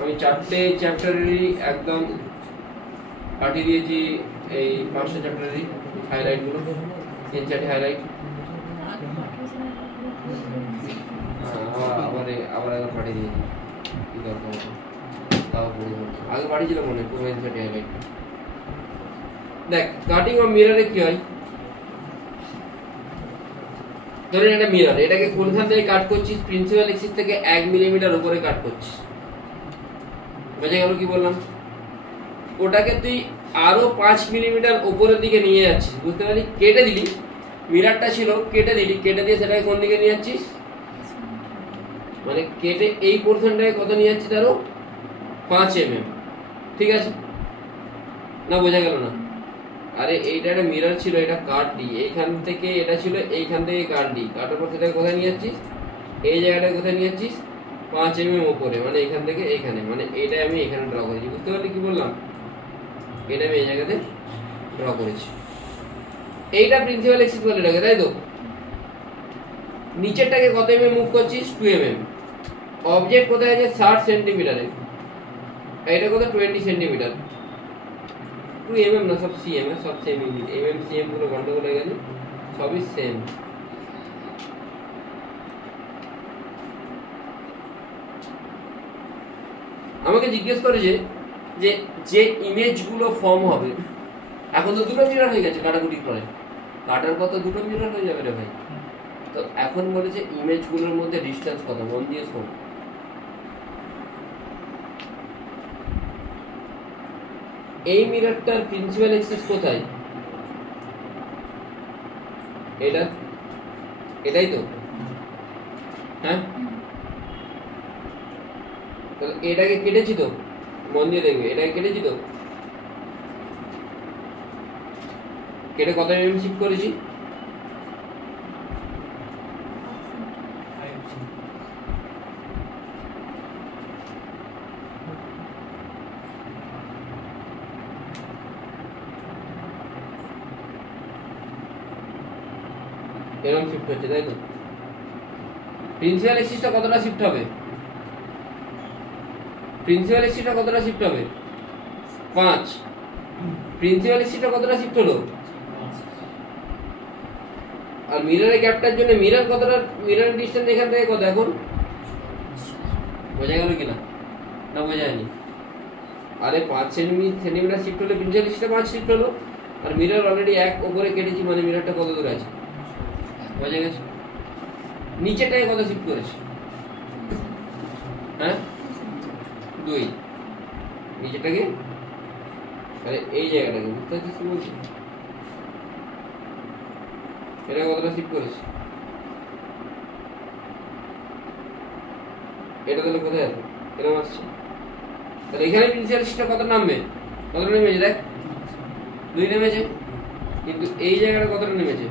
আমি 4টে চ্যাপ্টারেরই একদম পাঠিয়ে দিয়েছি, এই 5টা চ্যাপ্টারেরই হাইলাইটগুলো, এনসিআরটি হাইলাইট। আবার একবার পাঠিয়ে দিয়েছি, কি দরকার তাও পড়ে আগে পাঠিয়েছিলাম মনে পুরো এনসিআরটি হাইলাইট। দেখ কাটিং অফ মিররে কি হয়, ধরেন একটা মিরর, এটাকে কোনখান থেকে কাট করছিস, প্রিন্সিপাল এক্সিস থেকে 1 মিলিমিটার উপরে কাট করছিস, বুঝে গেল কি বললাম? ওটাকে তুই আরো 5 মিলিমিটার উপরের দিকে নিয়ে যাচ্ছিস, বুঝতে পারলি? কেটে দিলি, মিররটা ছিল কেটে দিলি, কেটে দিয়ে সেটাকে কোন দিকে নিয়ে যাচ্ছিস, মানে কেটে এই পোর্শনটাকে কত নিয়ে যাচ্ছিস, আরো 5 mm, ঠিক আছে না? বোঝা গেল না? আরে এইটা একটা মিরর ছিল, এটা কাট ডি, এইখান থেকে এটা ছিল, এইখান থেকে কাট ডি, কাটার পর সেটাকে কোথায় নিয়ে যাচ্ছিস, এই জায়গাটা কোথায় নিয়ে যাচ্ছিস, 5 mm উপরে, মানে এখান থেকে এইখানে, মানে এটা আমি এখানে ড্র করেছি, বুঝতে পারলি কি বললাম? এটা আমি এই জায়গাতে ড্র করেছি, এইটা প্রিন্সিপাল এক্সিস বলে এটাকে, তাই তো? নিচেরটাকে কত mm মুভ করছিস, 2 mm। অবজেক্ট কোথায় আছে, 60 সেন্টিমিটারে, এটা কত, 20 সেন্টিমিটার। 2 mm না, সব cm, সব সেম ইউনিট, mm cm পুরো গন্ডগোল হয়ে গেছে, সবই সেম। আমাকে জিজ্ঞেস করেছে যে যে ইমেজগুলো ফর্ম হবে, এখন তো দুটো মিরর হয়ে গেছে কাটাকুটির পরে, কাটার কত দুটো মিরর হয়ে যাবে রে ভাই। তো এখন বলেছে ইমেজগুলোর মধ্যে ডিসটেন্স কত, মন দিয়ে শোন। এই মিররটার প্রিন্সিপাল এক্সিস কোথায়, এটা, এটাই তো, হ্যাঁ? তাহলে এটাকে কেটেছি তো, মন দিয়ে দেখবে, এটাকে কেটেছি তো, কেটে কত mm শিফট করেছি, এরকম শিফট হচ্ছে, তাই তো? প্রিন্সিপাল এক্সিসটা কতটা শিফট হবে? প্রিন্সিপাল এক্সিসটা কতটা শিফট হবে? 5। প্রিন্সিপাল এক্সিসটা কতটা শিফট হলো? আর মিররের গ্যাপটার জন্য মিরর কতটা, মিররের ডিসটেন্স এখান থেকে কত এখন? বোঝা গেল কিনা? না বোঝা যায়নি? আরে 5 সেন্টিমিটার শিফট হলে প্রিন্সিপাল এক্সিসটা 5 শিফট হলো, আর মিরর অলরেডি 1 উপরে কেটেছি, মানে মিররটা কত দূরে আছে? বোঝা গেছে? নিচেটায় কত শিফট করেছে? হ্যাঁ 2। নিচেটাকে, আরে এই জায়গাটাকে বুঝতে পারছিস কি বলছি? এটা কতটা শিফট করেছে? এটা তাহলে কোথায় আছে? এরকম আসছে, তাহলে এখানে প্রিন্সিপাল এক্সিসটা কত নামবে? কতটা নেমেছে দেখ, 2 নেমেছে, কিন্তু এই জায়গাটা কতটা নেমেছে?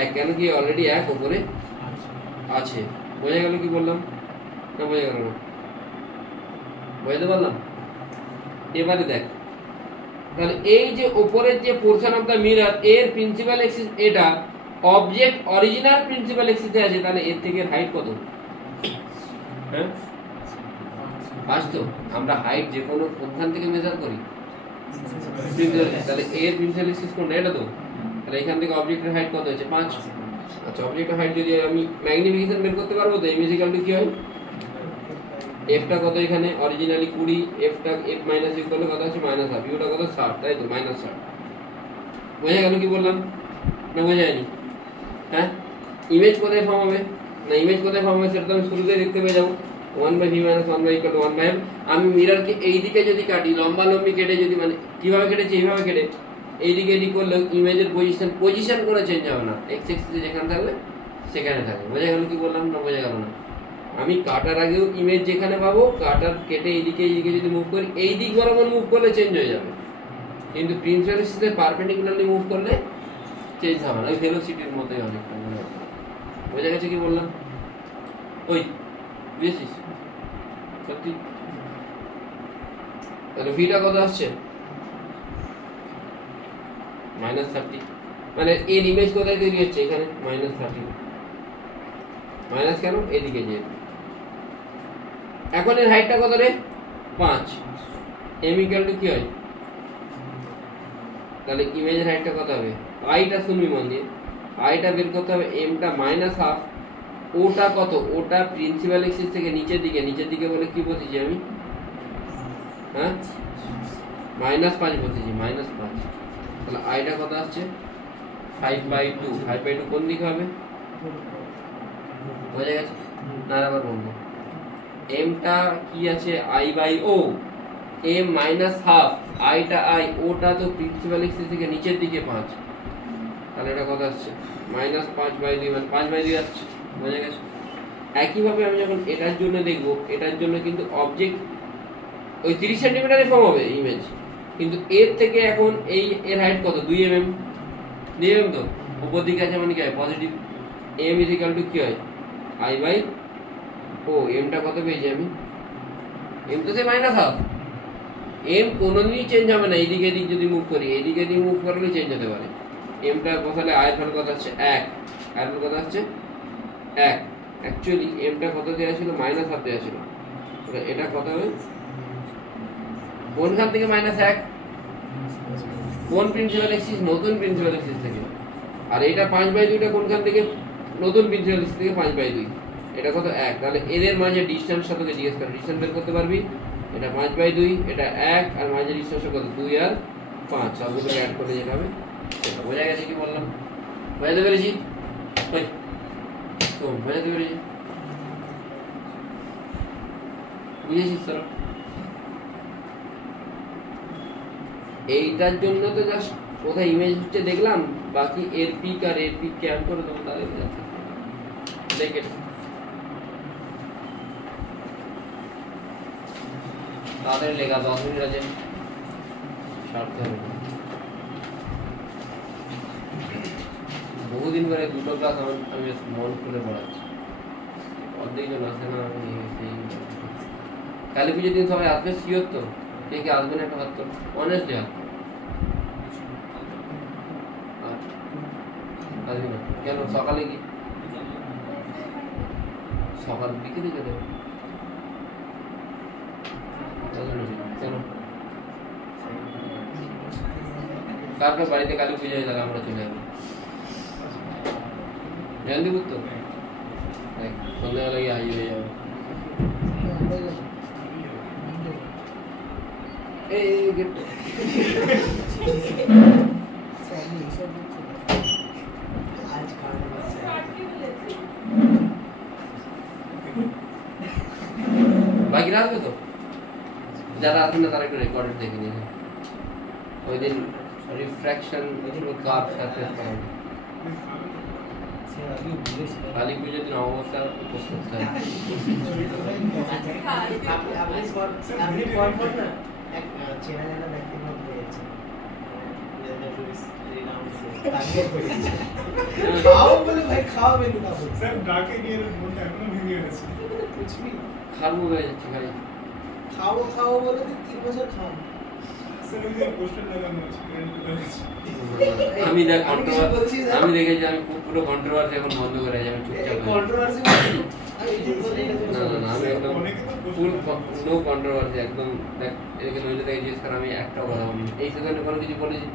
1। কেন কি অলরেডি 1 উপরে আছে। বোঝা গেল কি বললাম? না বোঝা গেল না? বুঝতে পারলাম? এবারে দেখ, তাহলে এই যে উপরের যে পোরশন অফ দ্য মিরর, এর প্রিন্সিপাল এক্সিস এটা, অবজেক্ট অরিজিনাল প্রিন্সিপাল এক্সিসে আছে, তাহলে এর থেকে হাইট কত? হ্যাঁ 5 তো। আমরা হাইট যে কোনো কোনখান থেকে মেজার করি? তাহলে এর প্রিন্সিপাল এক্সিস কোনটা? এটা তো। তাহলে এখান থেকে অবজেক্টের হাইট কত হচ্ছে? 5। আচ্ছা, অবজেক্টের হাইট যদি আমি ম্যাগনিফিকেশন বের করতে পারবো তো, m = কি হয়? f টা কত এখানে? অরিজিনালি 20, f টা f মাইনাস u করলে কত আছে? -12। u টা কত? 60, তাই তো? -60। বোঝা গেল কি বললাম? না বোঝা যায়নি? হ্যাঁ, ইমেজ কোথায় ফর্ম হবে? না ইমেজ কোথায় ফর্ম হবে সেটা তো আমি শুরুতেই দেখতে পেয়ে যাবো। 1/v - 1/1/m। আমি মিররকে এই দিকে যদি কাটি, লম্বা লম্বি কেটে যদি, মানে কিভাবে কেটেছি? এইভাবে কেটে এইদিকে এদিক করলে ইমেজের পজিশন কোনো চেঞ্জ হবে না, এক্স এক্সিসে যেখানে থাকবে সেখানে থাকবে। বোঝা গেল কি বললাম? না বোঝা গেল না? আমি কাটার আগেও ইমেজ যেখানে পাবো, কাটার কেটে এইদিকে এইদিকে যদি মুভ করি, এই দিক বরাবর মুভ করলে চেঞ্জ হয়ে যাবে, কিন্তু প্রিন্সিপাল এক্সিসে পারপেন্ডিকুলারলি মুভ করলে চেঞ্জ হবে না। ওই ভেলোসিটির মতোই অনেকটা। বোঝা গেছে কি বললাম? ওই বুঝেছিস সত্যি? তাহলে ভিটা কত আসছে? -30। মানে এর ইমেজ কোথায় তৈরি হচ্ছে? এখানে -30। মাইনাস কেন? এদিকে যেহেতু। এখন এর হাইটটা কত রে? 5। m = কি হয়? তাহলে ইমেজের হাইটটা কত হবে? আইটা শুনবি মন দিয়ে, আইটা বের করতে হবে। m টা -1/2, ওটা কত? ওটা প্রিন্সিপাল এক্সিস থেকে নিচের দিকে বলে কি বলছি আমি? হ্যাঁ -5 বলছি, -5। তাহলে আইটা কত আসছে? 5/2। 5/2 কোন দিকে হবে? বোঝা গেছে? না আবার বলবো, m টা কি আছে? i/o, m -1/2, আইটা i, ওটা তো প্রিন্সিপাল এক্সিস থেকে নিচের দিকে 5, তাহলে এটা কত আসছে? -5/2, মানে 5/2 আসছে। বোঝা গেছে? একইভাবে আমি যখন এটার জন্য দেখবো, এটার জন্য কিন্তু অবজেক্ট ওই 30 সেন্টিমিটারে ফর্ম হবে ইমেজ, কিন্তু এর থেকে এখন এই এর হাইট কত? 2 mm। 2 mm তো উপর দিকে আছে, মানে কি হয়? পজিটিভ। m = কি হয়? i/o। m টা কত পেয়েছি আমি? m তো সে -1/2। m কোনোদিনই চেঞ্জ হবে না, এইদিকে এদিক যদি মুভ করি, এইদিকে এদিক মুভ করলে চেঞ্জ হতে পারে। m টা বসালে i এর ভ্যালু কত আসছে? 1। i এর ভ্যালু কত আসছে? 1। অ্যাকচুয়ালি m টা কত দেওয়া ছিল? -1/2 দেওয়া ছিল। এটা কত হবে? কোনখান থেকে -1? কোন প্রিন্সিপাল এক্সিস? নতুন প্রিন্সিপাল এক্সিস থেকে। আর এটা 5/2 টা কোনখান থেকে? নতুন প্রিন্সিপাল এক্সিস থেকে 5/2। এটা কত? 1। তাহলে এদের মাঝে ডিসটেন্সটা তোকে জিজ্ঞেস করে, ডিসটেন্স বের করতে পারবি? এটা 5/2, এটা 1, আর মাঝে ডিসটেন্স কত? 2 আর 5, সবগুলো অ্যাড করে যেতে হবে। সেটা বোঝা গেছে কি বললাম? বুঝতে পেরেছি? ওই তো বুঝতে পেরেছি? বুঝেছিস তোরা? এইটার জন্য তো জাস্ট কোথায় ইমেজ হচ্ছে দেখলাম, বাকি এর পিক আর এর পিক ক্যাপ করে দেবো, তাহলে দেখে তাদের লেখা 10 মিনিট আছে, সারতে হবে। বহুদিন ধরে 2টো ক্লাস আমি মন খুলে পড়াচ্ছি, অর্ধেক জন আসে না। কালী পুজোর দিন সবাই আসবে শিওর তো? কে কে আসবেন একটা হাত তোল, অনেস্টলি হাত। আসবি না কেন? সকালে কি সকাল বিকেলে যেতে হবে কেন? কার বাড়িতে কালী পুজো হয় তাহলে আমরা চলে যাবো জানদিপুর তো সন্ধ্যাবেলা গিয়ে হাজির হয়ে যাবে। आज खाने বাকিরা আসবে তো? যারা আসবে না তারা একটু রেকর্ডেড দেখে নিয়ে ওই দিন রিফ্র্যাকশন কার্ভ সারফেস পাওয়া কালী পুজোর দিন অবস্থা উপস্থিত হয়। আপনি কনফার্ম না এক চেনা জানা ব্যক্তির মধ্যে আছে খাও বলে ভাই খাও মেনু খাবো স্যার ডাকে গিয়ে বলতে এখনো ভেঙে গেছে कुछ भी খাবো হয়ে যাচ্ছে ভাই খাও খাও বলে 3 বছর খাও স্যার ওই যে পোস্টার লাগানো আছে গ্র্যান্ড লাগানো আমি দেখ আমি দেখেছি আমি পুরো কন্ট্রোভার্সি এখন বন্ধ করে যাই আমি চুপচাপ কন্ট্রোভার্সি না না না আমি একদম ফুল নো কন্ট্রোভার্সি একদম দেখ এখানে নইলে থেকে জিজ্ঞেস কর আমি একটাও কথা বলিনি এই সেকেন্ডে কোনো কিছু বলেছি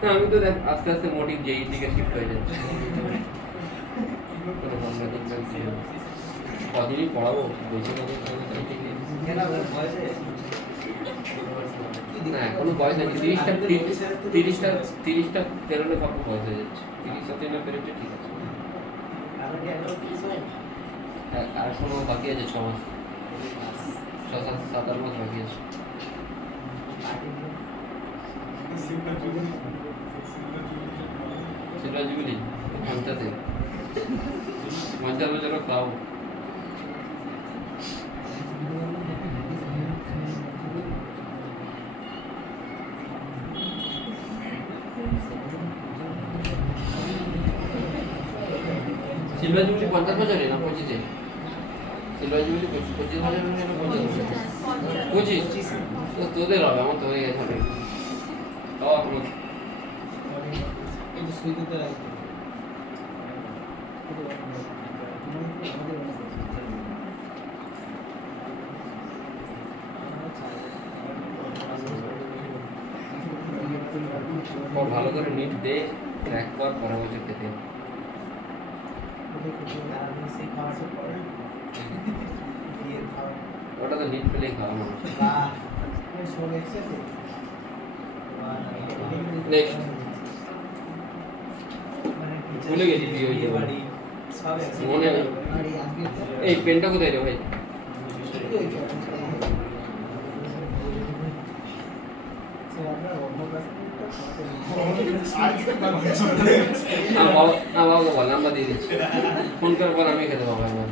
না আমি তো দেখ আস্তে আস্তে মোটিভ যেই দিকে শিফট হয়ে যাচ্ছে কোনো কন্ট্রোভার্সি লাগছে কদিনই পড়াবো বলছে কত কেন বয়স না এখনো বয়স আছে 30টা পেরোলে সব বয়স হয়ে যাচ্ছে 30 পেরোচ্ছে ঠিক আছে কারণ কি এখনো কিছু হয় আর এখনো বাকি আছে 6 মাস 7 মাস বাকি আছে সিলভার জুবিলি 50 বছর খাও সিলভার জুবিলি 50 বছরে না 25-এ সিলভার জুবিলি 25 বছরে না 25 তো তোদের হবে আমার তো হয়ে গেছে খাওয়া হলো এই যে সুইতে রাখতে ভালো করে নিট দে ট্র্যাক কর পরামর্শ খেতে ওটা তো নিট পেলেই খাওয়া মানুষ নেক্সট ভুলে গেছি কি হয়েছে মনে নেই এই পেনটা কোথায় রে ভাই বাবাকে বল নাম্বার দিয়ে দিচ্ছি ফোন করে বল আমি খেতে পাবো একবার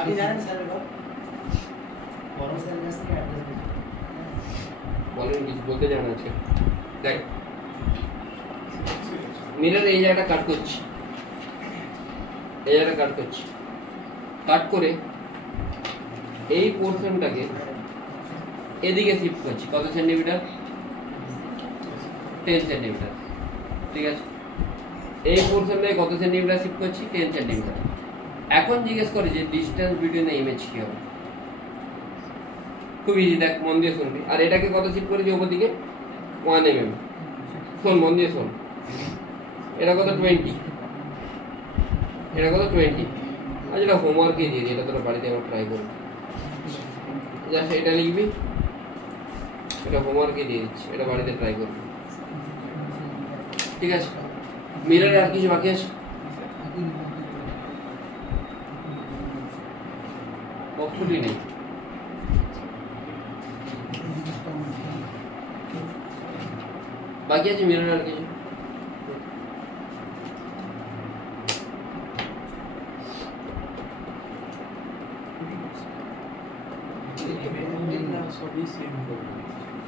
আপনি জানেন স্যার বড় স্যার কাছ থেকে অ্যাড্রেস বলেন কিছু বলতে জানা আছে দেখ মিরর এই জায়গাটা কাট করছি এই জায়গাটা কাট করছি কাট করে এই পোরশনটাকে এদিকে শিফট করছি কত সেন্টিমিটার 10 সেন্টিমিটার ঠিক আছে এই পোরশনটাকে কত সেন্টিমিটার শিফট করছি 10 সেন্টিমিটার এখন জিজ্ঞেস করে যে ডিসটেন্স বিটুইন দ্য ইমেজ কি হবে খুব ইজি দেখ মন দিয়ে শুনবি আর এটাকে কত শিফট করেছি ওপর দিকে 1 mm শোন মন দিয়ে শোন এটা কত 20 এটা কত 20 আজ এটা হোমওয়ার্কে দিয়ে দিই এটা তোরা বাড়িতে একবার ট্রাই করবি জাস্ট এটা লিখবি এটা হোমওয়ার্কে দিয়ে দিচ্ছি এটা বাড়িতে ট্রাই করবি ঠিক আছে মিররে আর কিছু বাকি আছে হপফুলি নেই বাকি আছে মিররে আর কিছু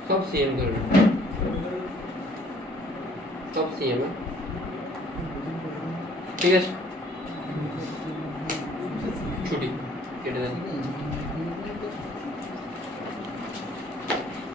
सब सेम कर सब सेम है ठीक है সঠিক, কেটে দেন।